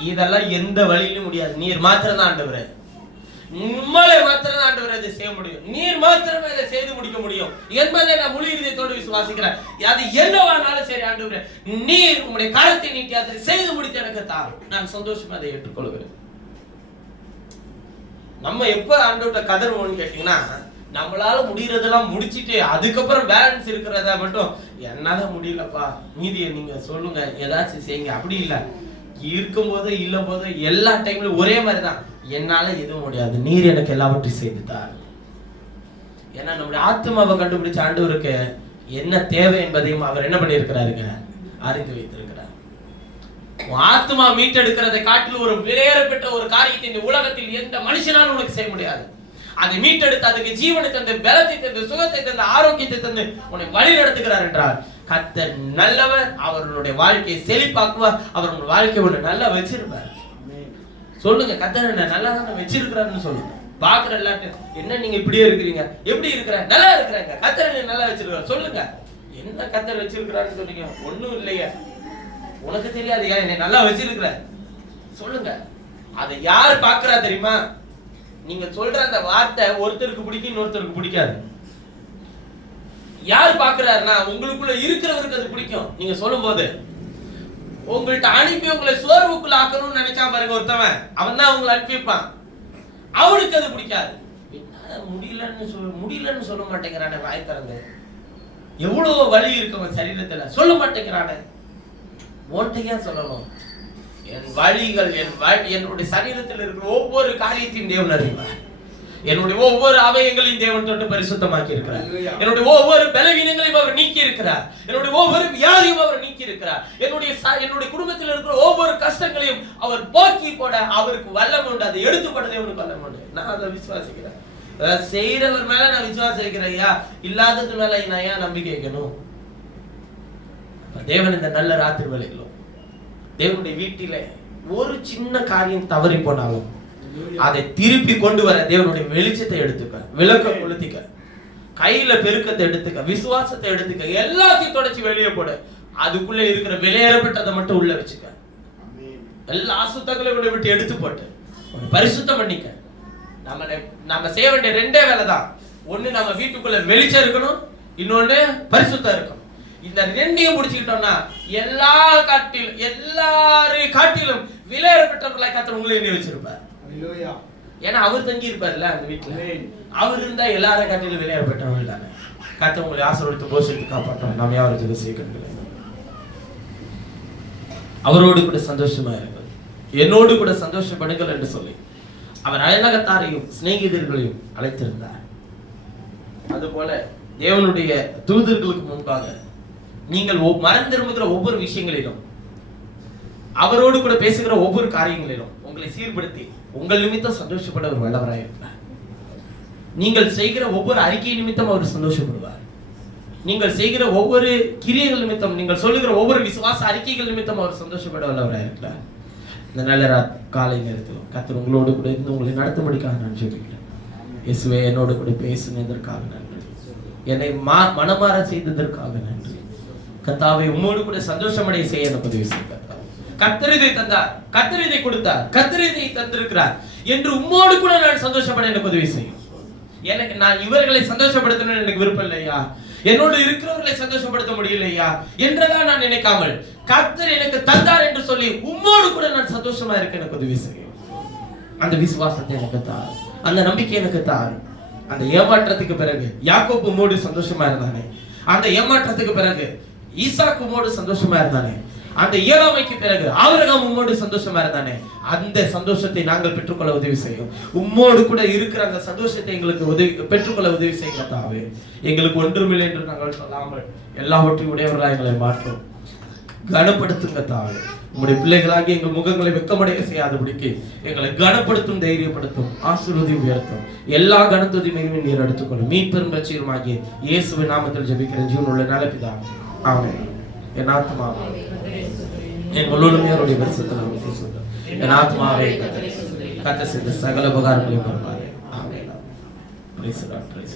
இதெல்லாம் எந்த வழியிலும் முடியாது. நீர் மாத்திரம் தான் ஆண்டவரே, உம்மாலே மாத்திரம் தான் ஆண்டவரே அதை செய்ய முடியும். நீர் மாத்திரமே அதை செய்து முடிக்க முடியும். என்பதை நான் முழு இதயத்தோடு விசுவாசிக்கிறேன். அது என்னவானாலும் சரி ஆண்டவரே, நீர் உம்முடைய கரத்தை நீட்டி அதை செய்து முடித்து எனக்கு தார், நான் சந்தோஷமா அதை ஏற்றுக்கொள்கிறேன். நம்ம எப்ப ஆண்டவர்கிட்ட கதறுவோம்னு கேட்டீங்கன்னா, நம்மளால முடியறதெல்லாம் முடிச்சிட்டு அதுக்கப்புறம் பேலன்ஸ் இருக்கிறத மட்டும் என்னால முடியலப்பா, மீதியை நீங்க சொல்லுங்க, ஏதாச்சும் செய்யுங்க, அப்படி இல்லை. இருக்கும் போது இல்ல போது எல்லா டைம்லயும் ஒரே மாதிரி தான், என்னால எதுவும் முடியாது, நீர் எனக்கு எல்லாவற்றையும் செய்து தார். ஏன்னா நம்முடைய ஆத்மாவை கண்டுபிடிச்ச ஆண்டவருக்கு என்ன தேவை என்பதையும் அவர் என்ன பண்ணியிருக்கிறாருங்க, அறிந்து வைத்திருக்கிறார். ஆத்மா மீட்டெடுக்கிறதை காட்டிலும் ஒரு விலையேற பெற்ற ஒரு காரியத்தை இந்த உலகத்தில் எந்த மனுஷனாலும் உனக்கு செய்ய முடியாது. அதை மீட்டெடுத்து அதுக்கு ஜீவனை தந்து, பலத்தை தந்து, சுகத்தை தந்து, ஆரோக்கியத்தை தந்து உன்னை வழி நடத்துகிறார் என்றால் கர்த்தர் நல்லவர். அவர்களுடைய வாழ்க்கையை செழிப்பாக்குவார். அவர் உங்க வாழ்க்கையை ஒன்று நல்லா வச்சிருப்பார். சொல்லுங்க, கர்த்தர் என்ன நல்லா தான் வச்சிருக்கிறாருன்னு சொல்லுங்க. பாக்குற எல்லாத்தையும், என்ன நீங்க இப்படியே இருக்கிறீங்க, எப்படி இருக்கிற, நல்லா இருக்கிறாங்க, கர்த்தர் நல்லா வச்சிருக்காரு சொல்லுங்க. என்ன கர்த்தர் வச்சிருக்கிறாருன்னு சொன்னீங்க, ஒண்ணும் இல்லையா, உனக்கு தெரியாது, ஏன் என்னை நல்லா வச்சிருக்கிற சொல்லுங்க. அதை யார் பாக்குறா தெரியுமா? நீங்க சொல்ற அந்த வார்த்தை ஒருத்தருக்கு பிடிக்கும், இன்னொருத்தருக்கு பிடிக்காது. யார் பாக்குறாருன்னா உங்களுக்குள்ள இருக்கிறவருக்கு அது பிடிக்கும். நீங்க சொல்லும் போது உங்கள்ட்ட அனுப்பி உங்களை சோர்வுக்குள்ள ஆக்கணும்னு நினைச்சா பாருங்க ஒருத்தவன், அவன் தான் உங்களை அனுப்பிப்பான். அவனுக்கு அது பிடிக்காது. முடியலன்னு சொல்ல மாட்டேங்கிறானே, வாய் திறந்து. எவ்வளவு வலி இருக்கவன் சரீரத்துல, சொல்ல மாட்டேங்கிறானே. ஓட்டையா சொல்லணும். என் வழிகள், என்னுடைய சரீரத்தில் இருக்கிற ஒவ்வொரு காரியத்தையும் தேவன் அறிவார். என்னுடைய ஒவ்வொரு அவயங்களையும் தேவன் தொட்டு பரிசுத்தமாக்கி இருக்கிறார். என்னுடைய ஒவ்வொரு பலவீனங்களையும் அவர் நீக்கி இருக்கிறார். என்னுடைய ஒவ்வொரு வியாதியும் அவர் நீக்கி இருக்கிறார். என்னுடைய குடும்பத்தில் இருக்கிற ஒவ்வொரு கஷ்டங்களையும் அவர் போக்கி போட அவருக்கு வல்லமை உண்டு. அதை எடுத்துப்பட தேவனுக்கு வல்லமை உண்டு. நான் அதை விசுவாசிக்கிறேன். செய்யறவர் மேல நான் விசுவாசம் வைக்கிறேன். ஐயா, இல்லாதது மேல நான் ஏன் நம்பிக்கை வைக்கணும்? தேவன் இந்த நல்ல ராத்திரி வேளையிலும் தேவனுடைய வீட்டில ஒரு சின்ன காரியம் தவறி போனாலும் அதை திருப்பி கொண்டு வர தேவனுடைய வெளிச்சத்தை எடுத்துக்க, விளக்க கொளுத்திக்க, கையில பெருக்கத்தை எடுத்துக்க, விசுவாசத்தை எடுத்துக்க, எல்லாத்தையும் தொடச்சி வெளியே போட. அதுக்குள்ள இருக்கிற விலையேறப்பட்டதை மட்டும் உள்ள வச்சுக்க. எல்லா அசுத்தங்களையும் விட்டு எடுத்து போட்டு பரிசுத்தம் பண்ணிக்க. நம்ம செய்ய வேண்டிய ரெண்டே வேலை தான். ஒண்ணு, நம்ம வீட்டுக்குள்ள வெளிச்சம் இருக்கணும், இன்னொன்னு பரிசுத்தம் இருக்கணும். இந்த ரெண்டையும் முடிச்சுக்கிட்டோம்னா எல்லாரையும் காட்டிலும் விலையேறப்பட்டவர்களாய் கர்த்தர் உங்களை எண்ணி வச்சிருப்பார். ஏன்னா அவர் தங்கி இருப்பார்ல அந்த வீட்டுல. அவர் இருந்தா எல்லாரும் காட்டிலும் விலையேறப்பட்டவங்க தானே. கர்த்தர் உங்களை ஆசீர்வதித்து போஷித்து காப்பாற்றோம். நாம் யாரும் ஜெப செய்யணும். அவரோடு கூட சந்தோஷமா இருங்கள், என்னோடு கூட சந்தோஷப்படுங்கள் என்று சொல்லி அவர் அயலகத்தாரையும் சிநேகிதர்களையும் அழைத்திருந்தார். அதுபோல தேவனுடைய தூதர்களுக்கு முன்பாக நீங்கள் மறந்திருக்கிற ஒவ்வொரு விஷயங்களிலும், அவரோடு கூட பேசுகிற ஒவ்வொரு காரியங்களிலும் உங்களை சீர்படுத்தி உங்கள் நிமித்தம் சந்தோஷப்பட ஒரு வல்லவராய் இருக்கிறார். நீங்கள் செய்கிற ஒவ்வொரு அறிக்கை நிமித்தம் அவர் சந்தோஷப்படுவார். நீங்கள் செய்கிற ஒவ்வொரு கிரியைகள் நிமித்தம், நீங்கள் சொல்லுகிற ஒவ்வொரு விசுவாச அறிக்கைகள் நிமித்தம் அவர் சந்தோஷப்பட வல்லவராய் இருக்கிறார். இந்த நல்ல காலை நேரத்தில் கர்த்தர் உங்களோடு கூட இருந்து உங்களை நடத்தும்படிக்காக நான் ஜெபிக்கிறேன். இயேசுவே, என்னோடு கூட பேசினதற்காக நன்றி. என்னை மனமாற செய்ததற்காக நன்றி. கர்த்தாவே, உம்மோடு கூட சந்தோஷமடைய செய்ய எனக்கு உதவி செய்யுங்க. கர்த்தர் இதை தந்தார், கர்த்தர் இதை கொடுத்தார், கர்த்தர் இதை தந்திருக்கிறார் என்று உம்மோடு கூட நான் சந்தோஷப்பட எனக்கு உதவி செய்யும். எனக்கு நான் இவர்களை சந்தோஷப்படுத்தணும்னு எனக்கு விருப்பம் இல்லையா, என்னோடு இருக்கிறவர்களை சந்தோஷப்படுத்த முடியலையா என்றெல்லாம் நான் நினைக்காமல் கர்த்தர் எனக்கு தந்தார் என்று சொல்லி உம்மோடு கூட நான் சந்தோஷமா இருக்க எனக்கு உதவி செய்யும். அந்த விசுவாசத்தை எனக்கு தார், அந்த நம்பிக்கை எனக்கு தார். அந்த ஏமாற்றத்துக்கு பிறகு யாக்கோபு உம்மோடு சந்தோஷமா இருந்தானே, அந்த ஏமாற்றத்துக்கு பிறகு ஈசாக்கு உம்மோடு சந்தோஷமா இருந்தானே, அந்த இயலாமைக்கு பிறகு ஆபிரகாம் உம்மோடு சந்தோஷமா இருந்தானே, அந்த சந்தோஷத்தை நாங்கள் பெற்றுக்கொள்ள உதவி செய்யும். உம்மோடு கூட இருக்கிற அந்த சந்தோஷத்தை எங்களுக்கு பெற்றுக்கொள்ள உதவி செய்யுங்க தாவே. எங்களுக்கு ஒன்றுமில்லை என்று நாங்கள் சொல்லாமல் எல்லாவற்றையும் உடையவர்களாக எங்களை மாற்றும். கனப்படுத்துங்க தாவே. உங்களுடைய பிள்ளைகளாகி எங்கள் முகங்களை வெக்கமடைய செய்யாதபடிக்கு எங்களை கனப்படுத்தும், தைரியப்படுத்தும், ஆசீர்வதி உயர்த்தும். எல்லா கனத்துதிமையும் நீர் எடுத்துக்கொள்ளும். மீட்பெரும் ரட்சகருமாகிய இயேசுவின் நாமத்தில் ஜெபிக்கிறேன் ஜீவனுள்ள நல்ல பிதாவே, ஆமென். என் ஆத்மாவே என் முழுமையாருடைய பரிசுத்த நாமத்தை சொல்லும். என் ஆத்மாவே கர்த்தர் செய்த சகல உபகாரங்களையும் மறவாதே. ஆமென். Praise the Lord.